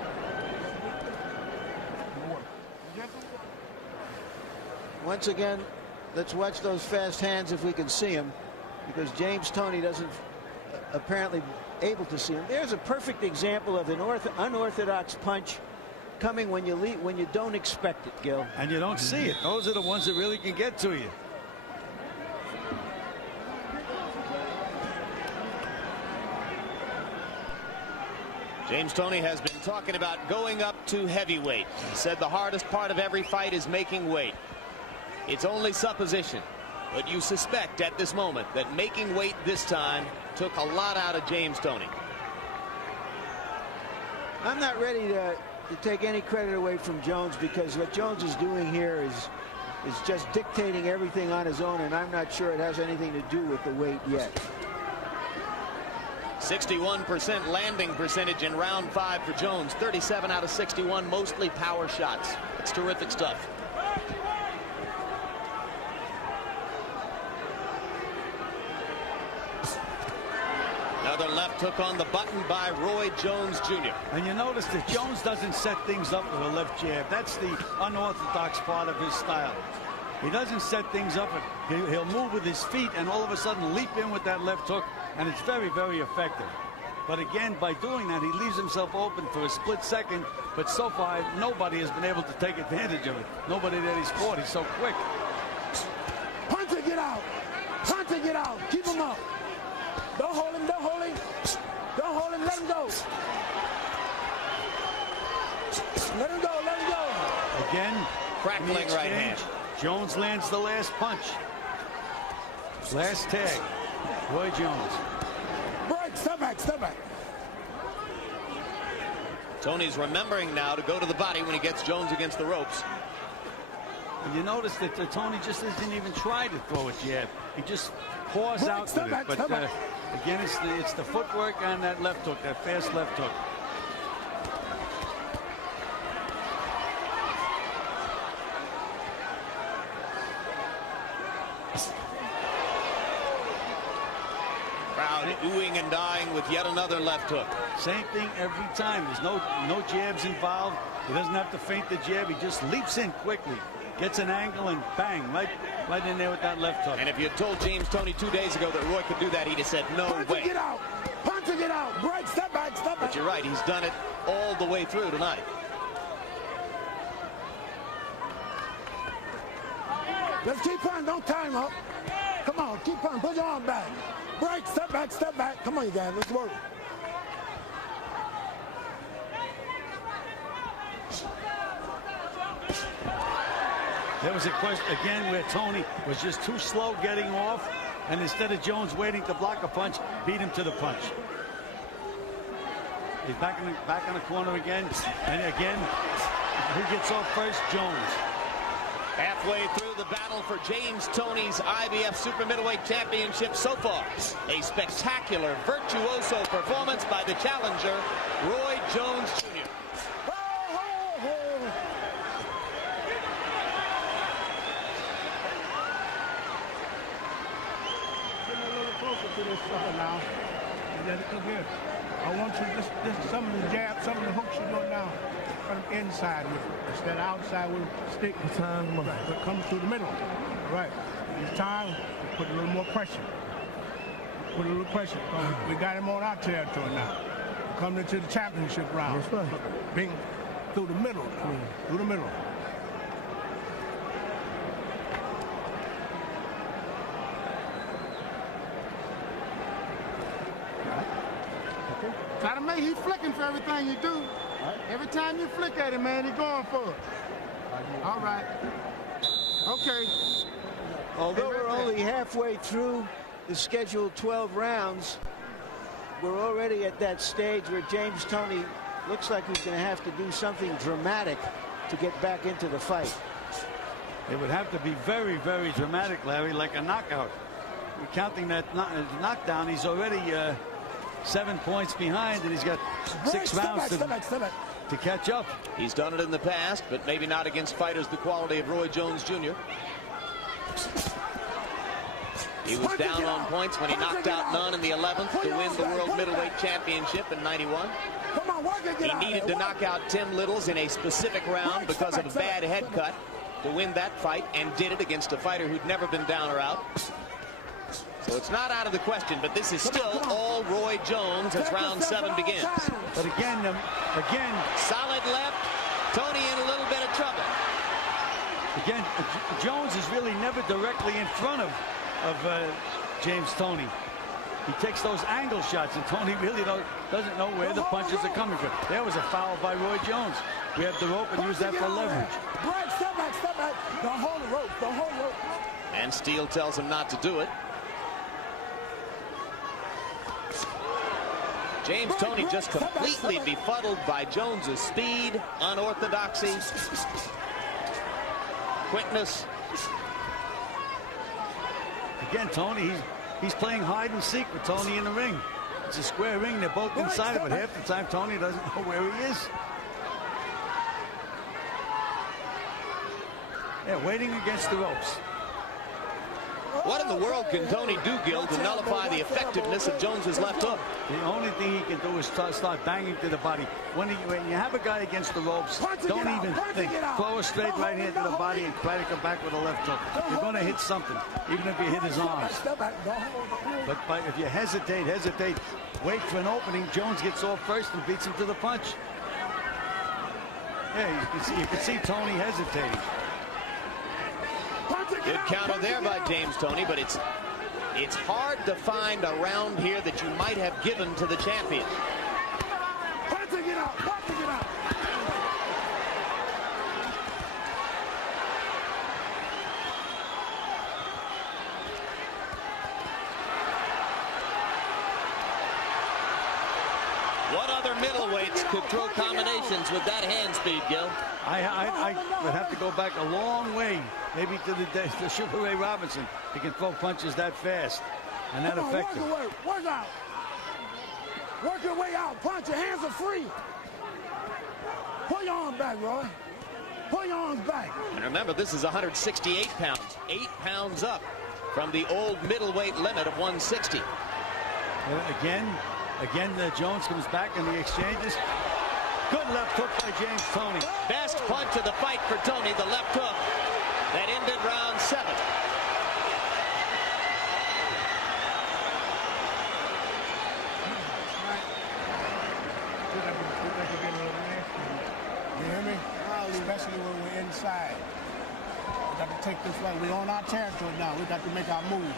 Once again, let's watch those fast hands if we can see them, because James Toney doesn't apparently able to see them. There's a perfect example of an unorthodox punch coming when you don't expect it, Gil. And you don't see it. Those are the ones that really can get to you. James Toney has been talking about going up to heavyweight. He said the hardest part of every fight is making weight. It's only supposition, but you suspect at this moment that making weight this time took a lot out of James Toney. I'm not ready to take any credit away from Jones, because what Jones is doing here is just dictating everything on his own, and I'm not sure it has anything to do with the weight yet. 61% landing percentage in round 5 for Jones. 37 out of 61, mostly power shots. It's terrific stuff. Another left hook on the button by Roy Jones Jr. And you notice that Jones doesn't set things up with a left jab. That's the unorthodox part of his style. He doesn't set things up. He'll move with his feet and all of a sudden leap in with that left hook, and it's very, very effective. But again, by doing that, he leaves himself open for a split second. But so far, nobody has been able to take advantage of it. Nobody that he's fought. He's so quick. Punch it, get out. Punch it, get out. Keep him up. Don't hold him, don't hold him. Don't hold him, let him go. Let him go, let him go. Again, crackling right hand. Jones lands the last punch. Last tag. Roy Jones. Break, step back, step back. Toney's remembering now to go to the body when he gets Jones against the ropes. And you notice that Toney just doesn't even try to throw a jab. He just paws out with it. But again, it's the footwork on that left hook, that fast left hook. Crowd oohing and dying with yet another left hook. Same thing every time. There's no jabs involved. He doesn't have to feint the jab. He just leaps in quickly, gets an angle, and bang, right in there with that left hook. And if you had told James Toney 2 days ago that Roy could do that, he'd have said no Punch way. Punch it, get out. Punch it, get out. Break, step back, step back. But you're right. He's done it all the way through tonight. Let's keep punching. Don't tie him up. Come on, keep punching. Put your arm back. Break, step back, step back. Come on, you guys. Let's work. There was a question again where Toney was just too slow getting off, and instead of Jones waiting to block a punch, beat him to the punch. He's back in the corner again, and again, who gets off first? Jones. Halfway through the battle for James Toney's IBF Super Middleweight Championship so far. A spectacular, virtuoso performance by the challenger, Roy Jones Jr. To this sucker now. Look here. I want you just some of the jabs, some of the hooks you're doing now. From inside with it. Instead of outside with a stick. But come through the middle. Right. This time, put a little more pressure. Put a little pressure. We got him on our territory now. Coming into the championship round. That's right. Bing through the middle. Through the middle. Try to make, he's flicking for everything you do. Right. Every time you flick at him, man, he's going for it. All right. Okay. Although we're only halfway through the scheduled 12 rounds, we're already at that stage where James Toney looks like he's going to have to do something dramatic to get back into the fight. It would have to be very, very dramatic, Larry, like a knockout. You're counting that knockdown. He's already 7 points behind, and he's got 6 rounds to catch up. He's done it in the past, but maybe not against fighters the quality of Roy Jones Jr. He was down on points when he knocked out Nunn in the 11th to win the World Middleweight Championship in '91. He needed to knock out Tim Littles in a specific round because of a bad head cut to win that fight, and did it against a fighter who'd never been down or out. So it's not out of the question, but this is still all Roy Jones as round 7 begins. But again, solid left. Toney in a little bit of trouble. Again, Jones is really never directly in front of James Toney. He takes those angle shots, and Toney really doesn't know where the punches are coming from. There was a foul by Roy Jones. We have the rope and use that for leverage. Step back. Don't hold the rope. Don't hold the rope. And Steele tells him not to do it. James Toney just completely befuddled by Jones's speed, unorthodoxy, quickness. Again, Toney, he's playing hide and seek with Toney in the ring. It's a square ring. They're both inside, but half the time Toney doesn't know where he is. Yeah, waiting against the ropes. What in the world can Toney do, Gil, to nullify the effectiveness of Jones's left hook? The only thing he can do is start banging to the body. When you have a guy against the ropes, don't even think. Throw a straight right hand to the body and try to come back with a left hook. You're going to hit something, even if you hit his arms. But if you hesitate, wait for an opening, Jones gets off first and beats him to the punch. Yeah, you can see Toney hesitating. Good counter there by James Toney, but it's hard to find a round here that you might have given to the champion. What other middleweights could throw combinations with that hand speed, Gil? I would have to go back a long way, maybe to the Sugar Ray Robinson. He can throw punches that fast and that effective. Work out. Work your way out. Punch. Your hands are free. Pull your arms back, Roy. Pull your arms back. And remember, this is 168 pounds. 8 pounds up from the old middleweight limit of 160. Again, Jones comes back in the exchanges. Good left hook by James Toney. Best punch of the fight for Toney, the left hook that ended round 7. You hear me? Especially when we're inside. We got to take this fight. We're on our territory now. We got to make our move.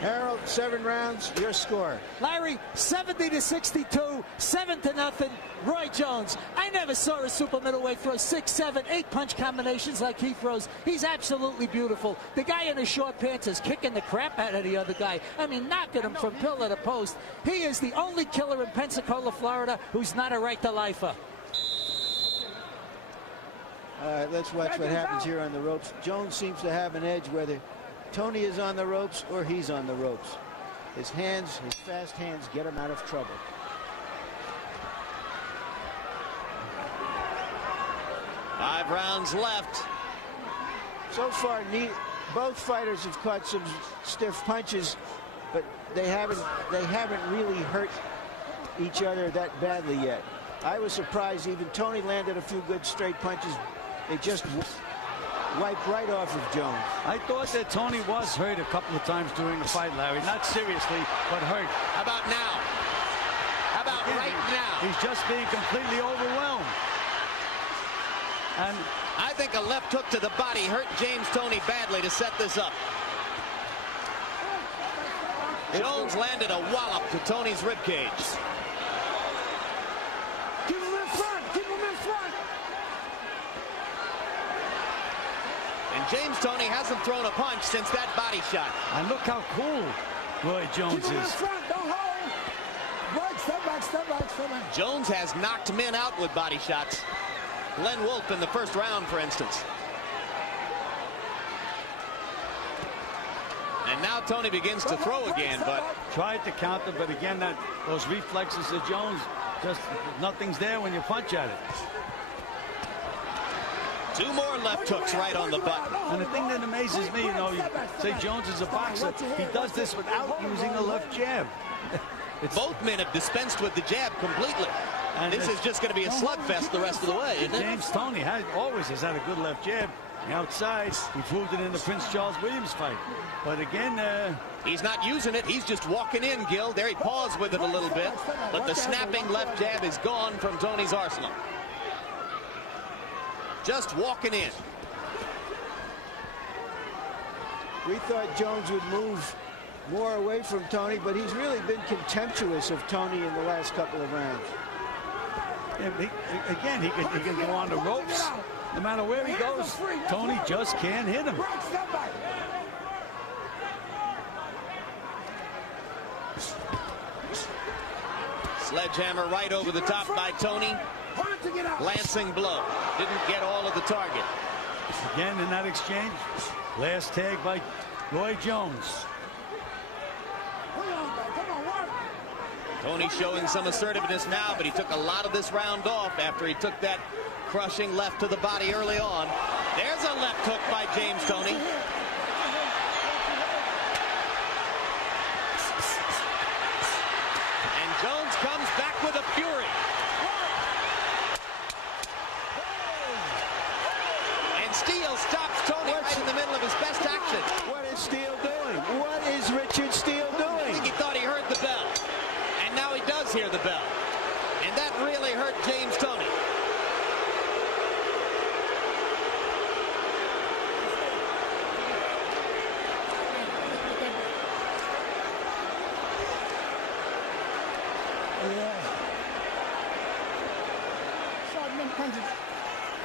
Harold, 7 rounds, your score. Larry, 70-62, 7-0. Roy Jones. I never saw a super middleweight throw 6, 7, 8 punch combinations like he throws. He's absolutely beautiful. The guy in the short pants is kicking the crap out of the other guy. I mean, knocking him from pillar to post. He is the only killer in Pensacola, Florida, who's not a right-to-lifer. All right, let's watch what happens here on the ropes. Jones seems to have an edge whether Toney is on the ropes or he's on the ropes. His hands, his fast hands get him out of trouble. Five rounds left. So far, both fighters have caught some stiff punches, but they haven't really hurt each other that badly yet. I was surprised even Toney landed a few good straight punches. They just wiped right off of Jones. I thought that Toney was hurt a couple of times during the fight, Larry. Not seriously, but hurt. How about now? How about right now? He's just being completely overwhelmed. And I think a left hook to the body hurt James Toney badly to set this up. Jones landed a wallop to Toney's ribcage. Keep him in front. Keep him in front. And James Toney hasn't thrown a punch since that body shot. look how cool Roy Jones is. Jones has knocked men out with body shots. Glenn Wolfe in the first round, for instance. And now Toney begins to throw again, but Tried to counter, but again, those reflexes of Jones, just nothing's there when you punch at it. 2 more left hooks right on the button. And the thing that amazes me, you say Jones is a boxer, he does this without using a left jab. Both men have dispensed with the jab completely. And this is just going to be a slugfest the rest of the way, isn't it? James Toney always has had a good left jab. The outside, he proved it in the Prince Charles Williams fight. But again, he's not using it. He's just walking in, Gil. There he paused with it a little bit. But the snapping left jab is gone from Toney's arsenal. Just walking in. We thought Jones would move more away from Toney, but he's really been contemptuous of Toney in the last couple of rounds. Again, he can go on the ropes. No matter where he goes, Toney just can't hit him. Sledgehammer right over the top by Toney. Glancing blow. Didn't get all of the target. Again in that exchange, last tag by Roy Jones. Toney showing some assertiveness now, but he took a lot of this round off after he took that crushing left to the body early on. There's a left hook by James Toney. And Jones comes back with a fury. And Steele stops Toney right in the middle of his best action. What is Steele doing? What is Richard Steele doing? He thought he heard the bell. And now he does hear the bell. And that really hurt James Toney.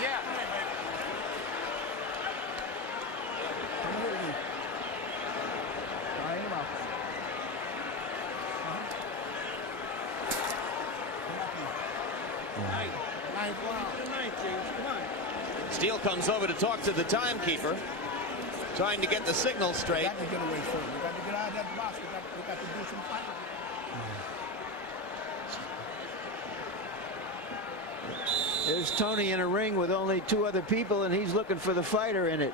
Yeah. Steele comes over to talk to the timekeeper, trying to get the signal straight. We got to get away from it. We got to get out of that box. We got to do some fighting. There's Toney in a ring with only 2 other people, and he's looking for the fighter in it.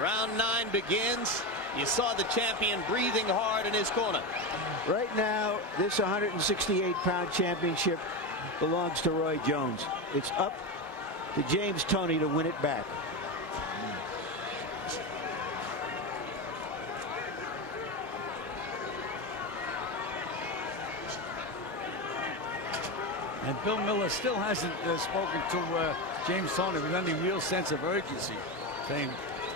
Round 9 begins. You saw the champion breathing hard in his corner. Right now, this 168-pound championship belongs to Roy Jones. It's up to James Toney to win it back. And Bill Miller still hasn't spoken to James Toney with any real sense of urgency, saying,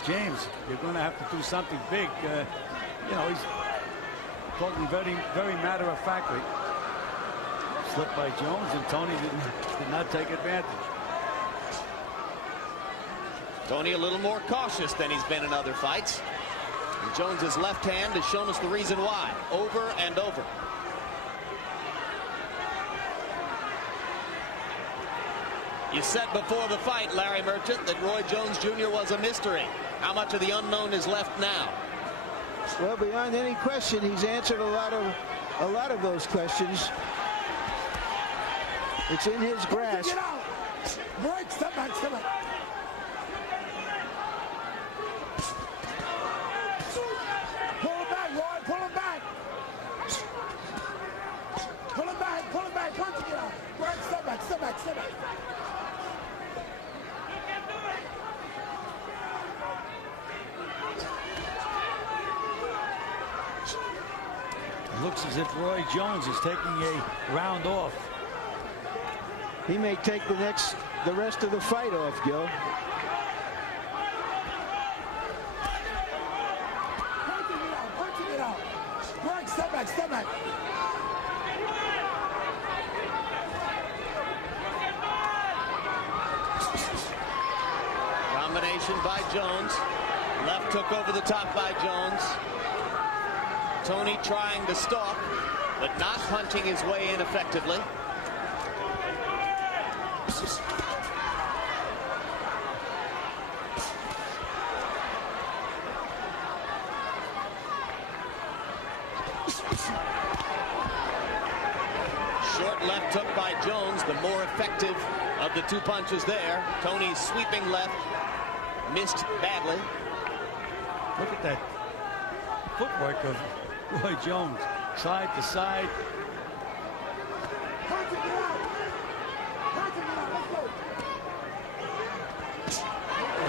James, you're going to have to do something big. You know, he's talking very matter-of-factly. Slipped by Jones, and Toney did not take advantage. Toney a little more cautious than he's been in other fights. And Jones's left hand has shown us the reason why, over and over. You said before the fight, Larry Merchant, that Roy Jones Jr. was a mystery. How much of the unknown is left now? Well, beyond any question, he's answered a lot of those questions. It's in his grasp. Get out! Break! Step back! Step back! Pull him back, Roy! Pull him back! Pull him back! Pull him back! Punch him out! Break! Step back! Step back! Step back! Looks as if Roy Jones is taking a round off. He may take the rest of the fight off, Gil. Punching it out! Break! Step back! Step back! combination by Jones. Left hook over the top by Jones. Toney trying to stalk, but not punching his way in effectively. Short left hook by Jones, the more effective of the two punches there. Toney's sweeping left, missed badly. Look at that footwork of Roy Jones, side to side.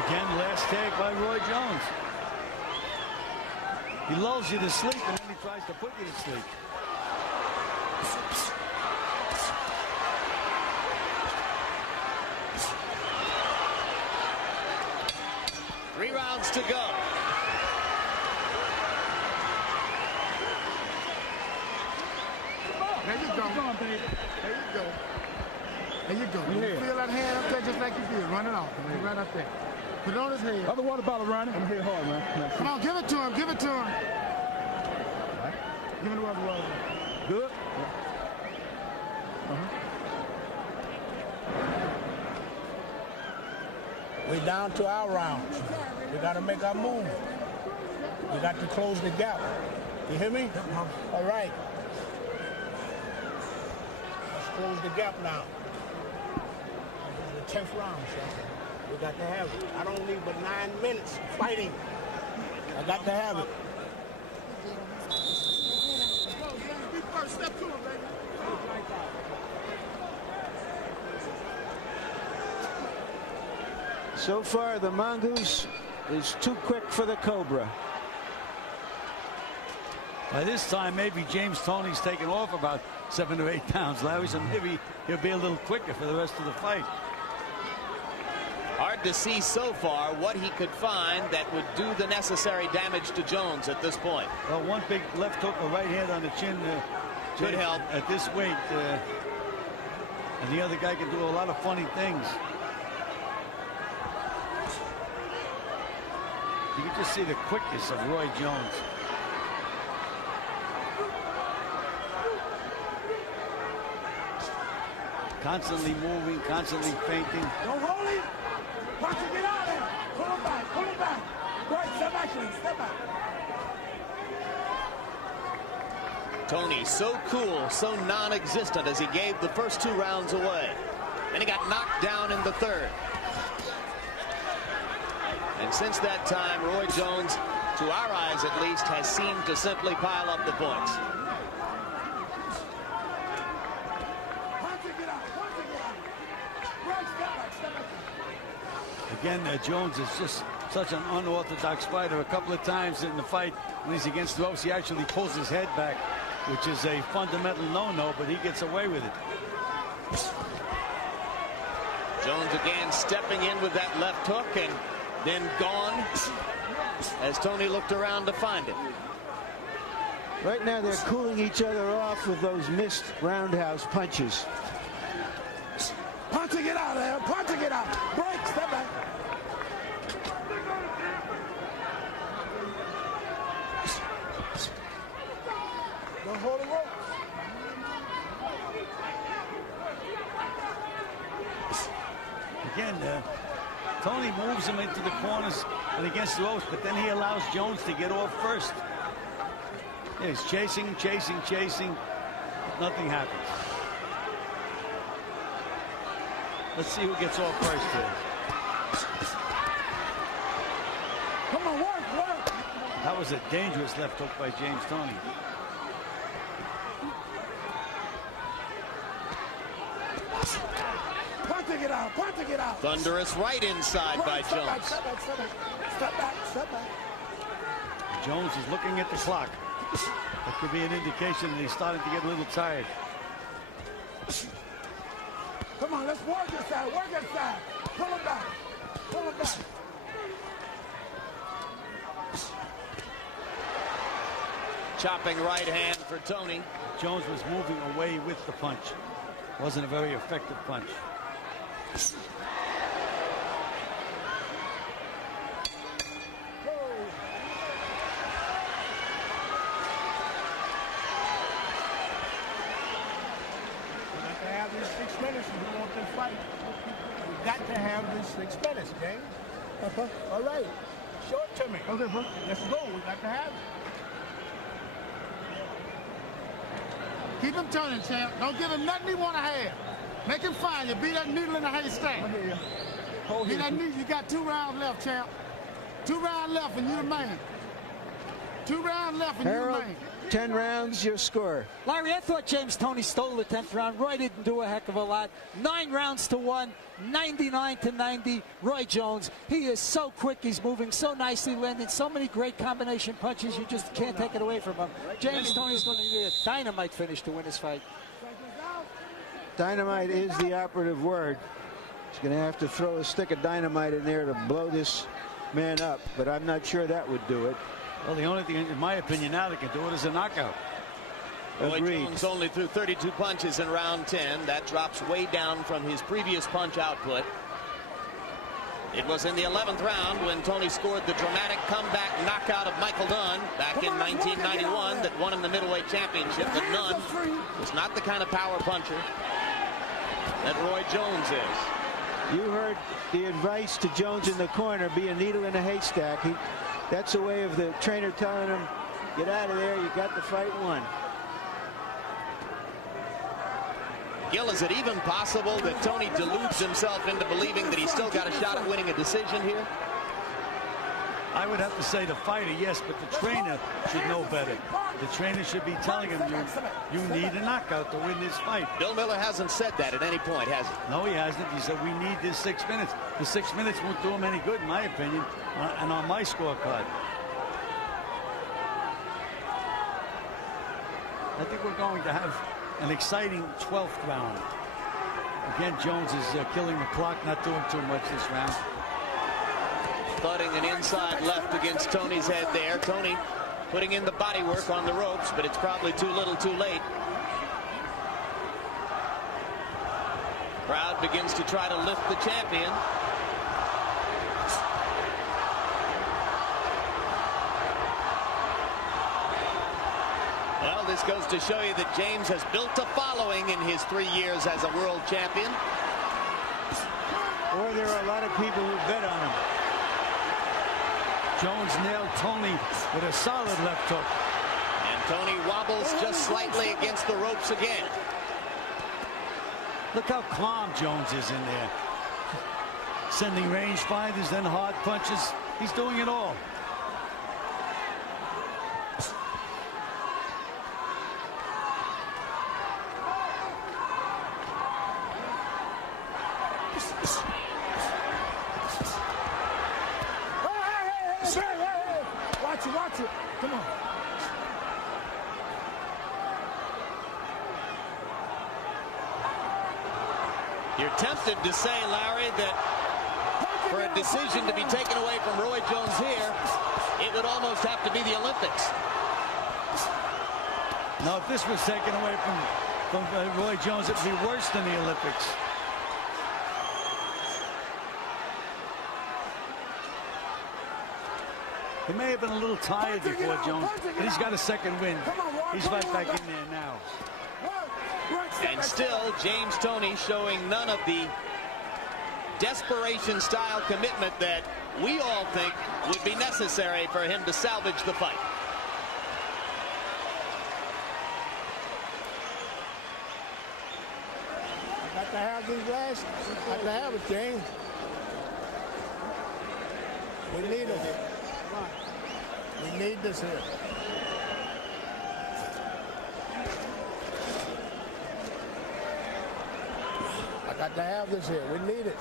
Again, last tag by Roy Jones. He lulls you to sleep and then he tries to put you to sleep. Three rounds to go. There you go. There you go. There you go. You feel that hand up there just like you did. Run it off. Right up there. Put it on his head. Other water bottle running. I'm here hard, man. Come on, give it to him. Give it to him. Right. Give him the water. Good. We're down to our rounds. We got to make our move. We got to close the gap. You hear me? All right. Let's close the gap now. This is the 10th round, son. We got to have it. I don't need but 9 minutes fighting. I got to have it. Step to him, baby. So far, the Mongoose is too quick for the Cobra. By this time, maybe James Toney's taken off about 7 or 8 pounds, Larry, so maybe he'll be a little quicker for the rest of the fight. Hard to see so far what he could find that would do the necessary damage to Jones at this point. Well, one big left hook, a right hand on the chin could help at this weight. And the other guy can do a lot of funny things. You can just see the quickness of Roy Jones. Constantly moving, constantly feinting. Don't hold him. Watch him get out of there. Pull him back. Pull him back. Right, step back, step back. Toney so cool, so non-existent as he gave the first 2 rounds away. And he got knocked down in the third. And since that time, Roy Jones, to our eyes at least, has seemed to simply pile up the points. Again, Jones is just such an unorthodox fighter. A couple of times in the fight, when he's against the ropes, he actually pulls his head back, which is a fundamental no-no, but he gets away with it. Jones again stepping in with that left hook and then gone as Toney looked around to find it. Right now, they're cooling each other off with those missed roundhouse punches. Punching it out there. Punching it out. Break. Step back. Don't hold the rope. Again, Toney moves him into the corners and against the ropes, but then he allows Jones to get off first. Yeah, he's chasing, chasing, chasing. Nothing happens. Let's see who gets off first here. Come on, work. That was a dangerous left hook by James Toney. Punching it out. Punching it out. Thunderous right inside by Jones. Step back. Step back. Step back. Jones is looking at the clock. That could be an indication that he's starting to get a little tired. Come on, let's work inside. Work inside. Pull him back. Pull him back. Chopping right hand for Toney. Jones was moving away with the punch. Wasn't a very effective punch. fight. We got to have this 6 minutes, James. All right. Show it to me. Okay, bro. Let's go. We got to have it. Keep him turning, champ. Don't give him nothing he want to have. Make him fine. You be that needle in the haystack. Be that needle. You got 2 rounds left, champ. 2 rounds left, and you the man. 2 rounds left, and you the man. 10 rounds, your score. Larry, I thought James Toney stole the 10th round. Roy didn't do a heck of a lot. 9 rounds to 1, 99-90. Roy Jones, he is so quick. He's moving so nicely, landing so many great combination punches. You just can't take it away from him. James Toney's going to need a dynamite finish to win this fight. Dynamite is the operative word. He's going to have to throw a stick of dynamite in there to blow this man up, but I'm not sure that would do it. Well, the only thing, in my opinion, now that can do it is a knockout. Roy Jones only threw 32 punches in round 10. That drops way down from his previous punch output. It was in the 11th round when Toney scored the dramatic comeback knockout of Michael Nunn back in 1991 that won him the middleweight championship. But Nunn was not the kind of power puncher that Roy Jones is. You heard the advice to Jones in the corner, be a needle in a haystack. That's a way of the trainer telling him, get out of there, you got the fight won. Gil, is it even possible that Toney deludes himself into believing that he's still got a shot at winning a decision here? I would have to say the fighter, yes, but the trainer should know better. The trainer should be telling him, you need a knockout to win this fight. Bill Miller hasn't said that at any point, has he? No, he hasn't. He said, we need this 6 minutes. The 6 minutes won't do him any good, in my opinion, and on my scorecard. I think we're going to have an exciting 12th round. Again, Jones is killing the clock, not doing too much this round. Thudding an inside left against Toney's head there. Toney putting in the body work on the ropes, but it's probably too little too late. Crowd begins to try to lift the champion. Well, this goes to show you that James has built a following in his 3 years as a world champion. Or there are a lot of people who bet on him. Jones nailed Toney with a solid left hook. And Toney wobbles just slightly against the ropes again. Look how calm Jones is in there. Sending range finders, then hard punches. He's doing it all. Watch it. Come on. You're tempted to say, Larry, that for a decision to be taken away from Roy Jones here, it would almost have to be the Olympics. Now, if this was taken away from Roy Jones, it would be worse than the Olympics. He may have been a little tired before Jones, but he's got a second win. He's right back in there now. And still, James Toney showing none of the desperation-style commitment that we all think would be necessary for him to salvage the fight. I got to have these last. I got to have it, James. We need it. We need this here. I got to have this here. We need it.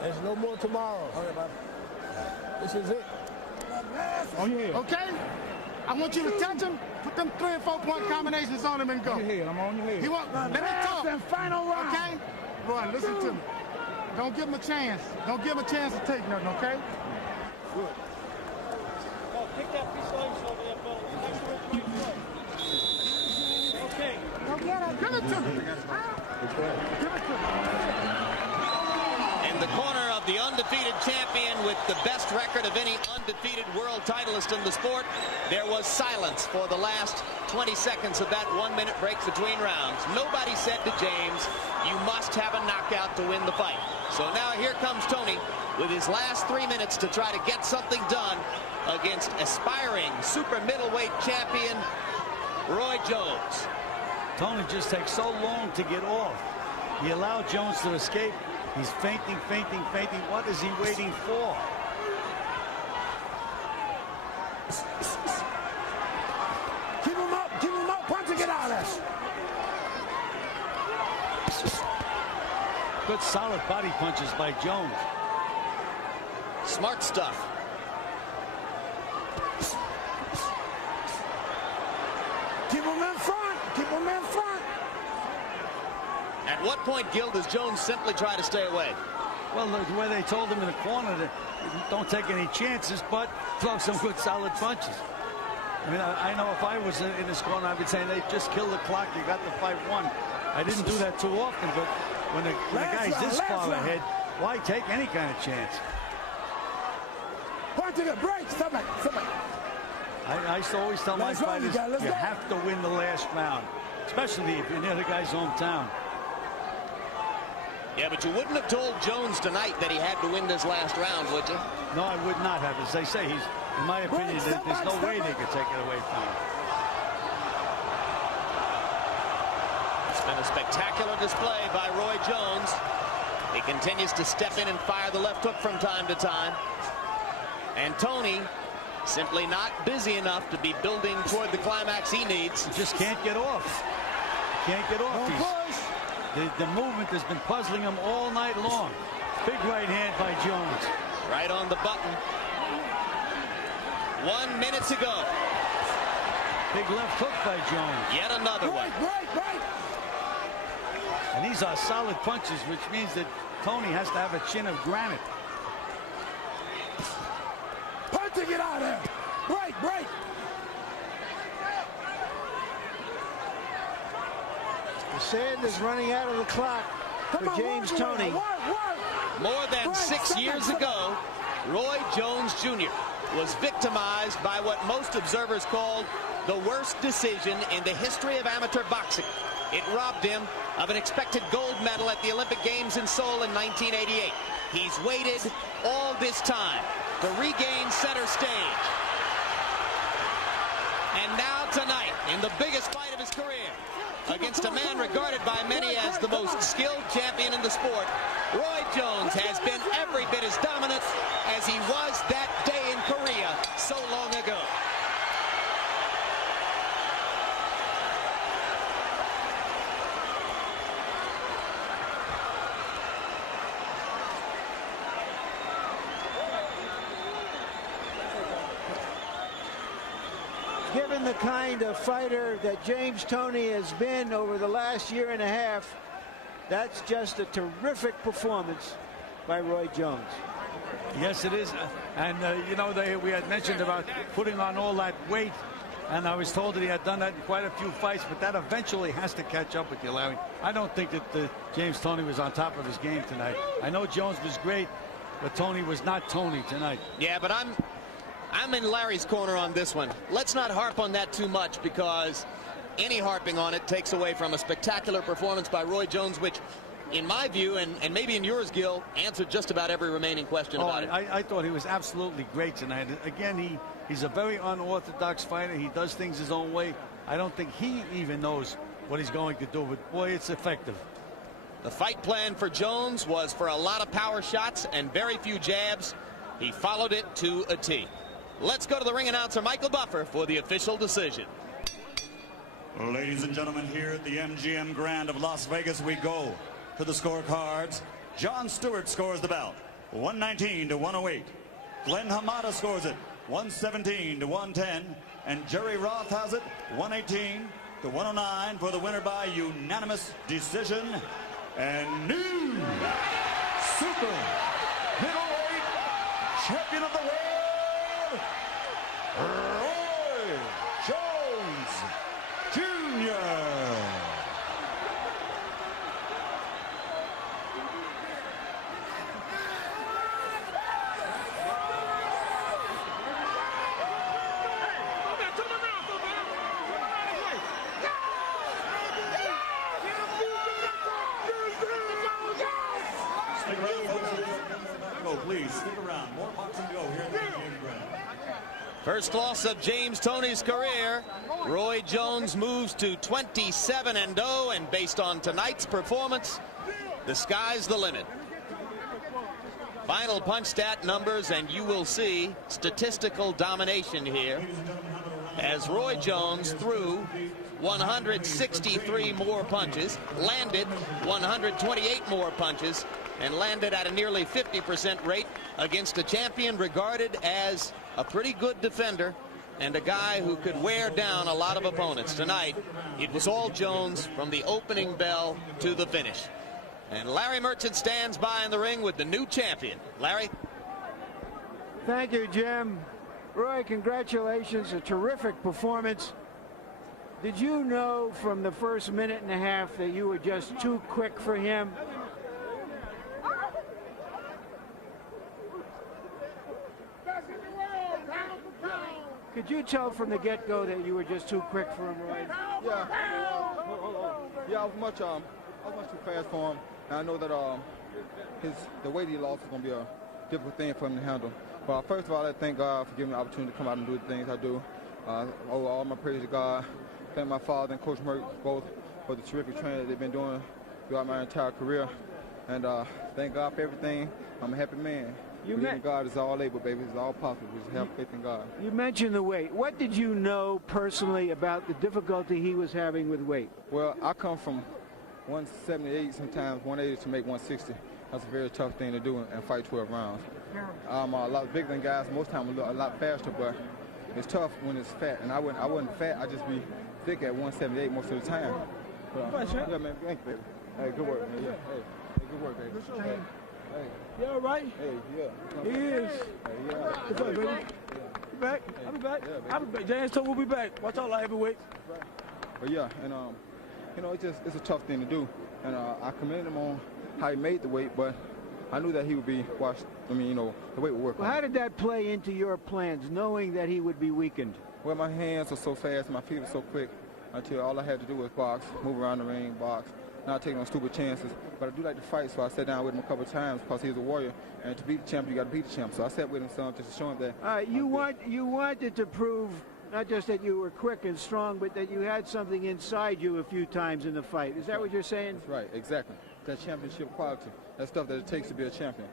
There's no more tomorrow. Okay, Bob. This is it. On your head. Okay? I want you to touch him, put them 3 and 4 point combinations on him and go. On your head. I'm on your head. He want, let me talk. And final round. Okay? Boy, listen to me. Don't give him a chance. Don't give him a chance to take nothing, okay? Good. Pick that piece of ice over there, Bill. Okay. Go get it. Give it to me. Give it to me. In the corner of the undefeated champion with the best record of any undefeated world titleist in the sport. There was silence for the last 20 seconds of that 1-minute break between rounds. Nobody said to James, you must have a knockout to win the fight. So now here comes Toney with his last 3 minutes to try to get something done against aspiring super middleweight champion Roy Jones. Toney just takes so long to get off. He allowed Jones to escape. He's feinting. What is he waiting for? Keep him up, punch and get out of there. Good solid body punches by Jones. Smart stuff. Keep him in front. At what point, Gil, does Jones simply try to stay away? Well, the way they told him in the corner, that don't take any chances, but throw some good solid punches. I mean, I know if I was in this corner, I'd be saying, they just killed the clock. You got the fight won. I didn't do that too often, but when the guy's this far ahead, why take any kind of chance? Point to the break. Stop it. I used to always tell my fighters, you have to win the last round, especially if you're near the guy's hometown. Yeah, but you wouldn't have told Jones tonight that he had to win this last round, would you? No, I would not have. As they say, he's, in my opinion, there's no way they could take it away from him. It's been a spectacular display by Roy Jones. He continues to step in and fire the left hook from time to time. And Toney simply not busy enough to be building toward the climax he needs. He just can't get off. Can't get off. The movement has been puzzling him all night long. Big right hand by Jones. Right on the button. 1 minute to go. Big left hook by Jones. Yet another one. Right. And these are solid punches, which means that Toney has to have a chin of granite. Punch to get out of there. Break. The sand is running out of the clock for James Toney. More than 6 years ago, Roy Jones Jr. was victimized by what most observers called the worst decision in the history of amateur boxing. It robbed him of an expected gold medal at the Olympic Games in Seoul in 1988. He's waited all this time to regain center stage. And now tonight, in the biggest fight of his career, against a man regarded by many as the most skilled champion in the sport, Roy Jones has been every bit as dominant as he was that day in Korea so long ago. Given the kind of fighter that James Toney has been over the last year and a half, that's just a terrific performance by Roy Jones. Yes, it is. And, you know, we had mentioned about putting on all that weight, and I was told that he had done that in quite a few fights, but that eventually has to catch up with you, Larry. I don't think that James Toney was on top of his game tonight. I know Jones was great, but Toney was not Toney tonight. Yeah, but I'm in Larry's corner on this one. Let's not harp on that too much, because any harping on it takes away from a spectacular performance by Roy Jones, which, in my view, and maybe in yours, Gil, answered just about every remaining question about it. I thought he was absolutely great tonight. Again, he's a very unorthodox fighter. He does things his own way. I don't think he even knows what he's going to do, but boy, it's effective. The fight plan for Jones was for a lot of power shots and very few jabs. He followed it to a T. Let's go to the ring announcer, Michael Buffer, for the official decision. Ladies and gentlemen, here at the MGM Grand of Las Vegas, we go to the scorecards. John Stewart scores the bout, 119 to 108. Glenn Hamada scores it, 117 to 110. And Jerry Roth has it, 118 to 109 for the winner by unanimous decision. And new super middleweight champion of the world, Roy Jones Jr. First loss of James Toney's career. Roy Jones moves to 27-0, and based on tonight's performance, the sky's the limit. Final punch stat numbers, and you will see statistical domination here as Roy Jones threw 163 more punches, landed 128 more punches, and landed at a nearly 50% rate against a champion regarded as a pretty good defender and a guy who could wear down a lot of opponents. Tonight, it was all Jones from the opening bell to the finish. And Larry Merchant stands by in the ring with the new champion. Larry? Thank you, Jim. Roy, congratulations. A terrific performance. Did you know from the first minute and a half that you were just too quick for him? Could you tell from the get-go that you were just too quick for him, Roy? Yeah. Yeah, I was much too fast for him. And I know that the weight he lost is going to be a difficult thing for him to handle. But first of all, I thank God for giving me the opportunity to come out and do the things I do. Owe all my praise to God. Thank my father and Coach Merck both for the terrific training that they've been doing throughout my entire career. And thank God for everything. I'm a happy man. God is all able, baby. It's all possible. We just have faith in God. You mentioned the weight. What did you know personally about the difficulty he was having with weight? Well, I come from 178, sometimes 180 to make 160. That's a very tough thing to do and fight 12 rounds. I'm a lot bigger than guys. Most times a lot faster, but it's tough when it's fat. And I wasn't fat. I just be thick at 178 most of the time. But, yeah, man. Thank you, baby. Hey, good work, man. Yeah. Hey, good work, baby. Hey. You all right? Hey, yeah. He is. Hey, yeah. What's up, baby? Yeah. You back? I'll be back. Yeah, I'll be back. James told we'll be back. Watch out, light heavyweights. But yeah, and you know, it's a tough thing to do, and I commend him on how he made the weight, but I knew that he would be washed. I mean, you know, the weight would work. Well, how did that play into your plans, knowing that he would be weakened? Well, my hands are so fast, my feet are so quick, until all I had to do was box, move around the ring, box, not take no stupid chances. But I do like to fight, so I sat down with him a couple of times because he's a warrior, and to beat the champ, you got to beat the champ. So I sat with him some just to show him that. You wanted to prove not just that you were quick and strong, but that you had something inside you a few times in the fight. Is that what you're saying? That's right, exactly. That championship quality, that stuff that it takes to be a champion.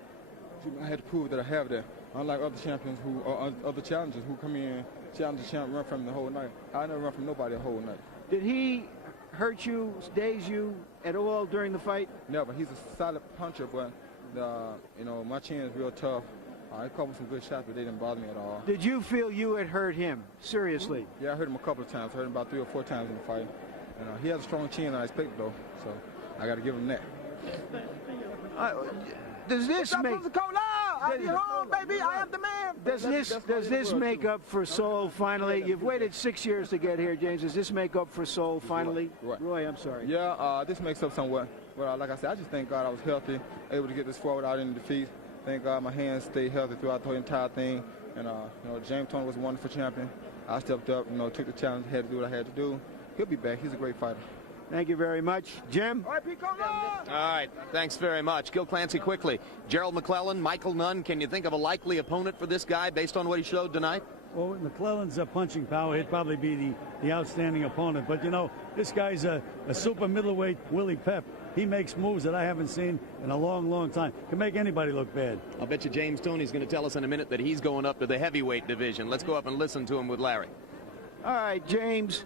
I had to prove that I have that. Unlike other champions or other challengers who come in, challenge the champ, run from him the whole night. I never run from nobody the whole night. Did he hurt you, daze you at all during the fight? Never. He's a solid puncher, but you know, my chin is real tough. He caught me some good shots, but they didn't bother me at all. Did you feel you had hurt him? Seriously? Yeah, I hurt him a couple of times. I hurt him about 3 or 4 times in the fight. And he has a strong chin than I expected, though, so I got to give him that. Does this make... I'll be home, baby. I am the man. Does this make up for Seoul finally? You've waited 6 years to get here, James. Does this make up for Seoul finally? Right. Roy, I'm sorry. Yeah, this makes up somewhat. But like I said, I just thank God I was healthy, able to get this forward out in defeat. Thank God my hands stayed healthy throughout the whole entire thing. And, you know, James Toney was a wonderful champion. I stepped up, you know, took the challenge, had to do what I had to do. He'll be back. He's a great fighter. Thank you very much. Jim? All right, thanks very much. Gil Clancy quickly. Gerald McClellan, Michael Nunn, can you think of a likely opponent for this guy based on what he showed tonight? Well, with McClellan's punching power, he'd probably be the outstanding opponent. But, you know, this guy's a super middleweight Willie Pep. He makes moves that I haven't seen in a long, long time. Can make anybody look bad. I'll bet you James Toney's going to tell us in a minute that he's going up to the heavyweight division. Let's go up and listen to him with Larry. All right, James.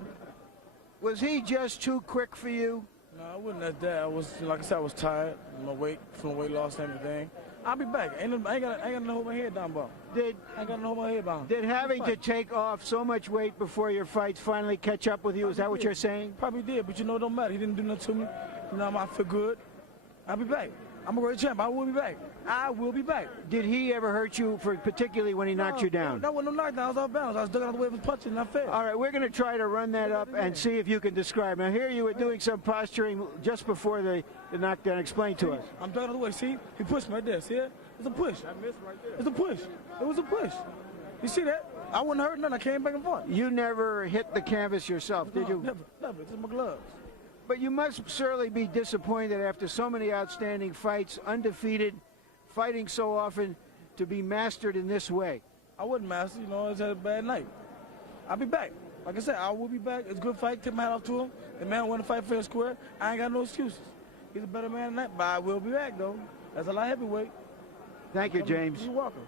Was he just too quick for you? No, I wasn't at that. I was, like I said, I was tired. My weight, from weight loss and everything. I'll be back. I ain't got to hold my head down, bro. I ain't got to hold my head down. Did having to take off so much weight before your fights finally catch up with you? Is that what you're saying? Probably did, but you know, it don't matter. He didn't do nothing to me. You know, I feel good. I'll be back. I'm a great champ. I will be back. I will be back. Did he ever hurt you, particularly when he knocked you down? That wasn't no knockdown. I was off balance. I was ducking out the way of his punching, and I fell. All right, we're going to try to run that up and see if you can describe. Now, here you were doing some posturing just before the knockdown. Explain to us. I'm ducking out the way. See? He pushed me right there. See it? It's a push. I missed right there. It's a push. It was a push. You see that? I wasn't hurt none. I came back and fought. You never hit the canvas yourself, did you? Never. It's in my gloves. But you must certainly be disappointed after so many outstanding fights, undefeated, fighting so often, to be mastered in this way. I wasn't master, you know, I just had a bad night. I'll be back. Like I said, I will be back. It's a good fight. Tip my hat off to him. The man won the fight fair and square. I ain't got no excuses. He's a better man than that, but I will be back, though. That's a light heavyweight. Thank you, James. You're welcome.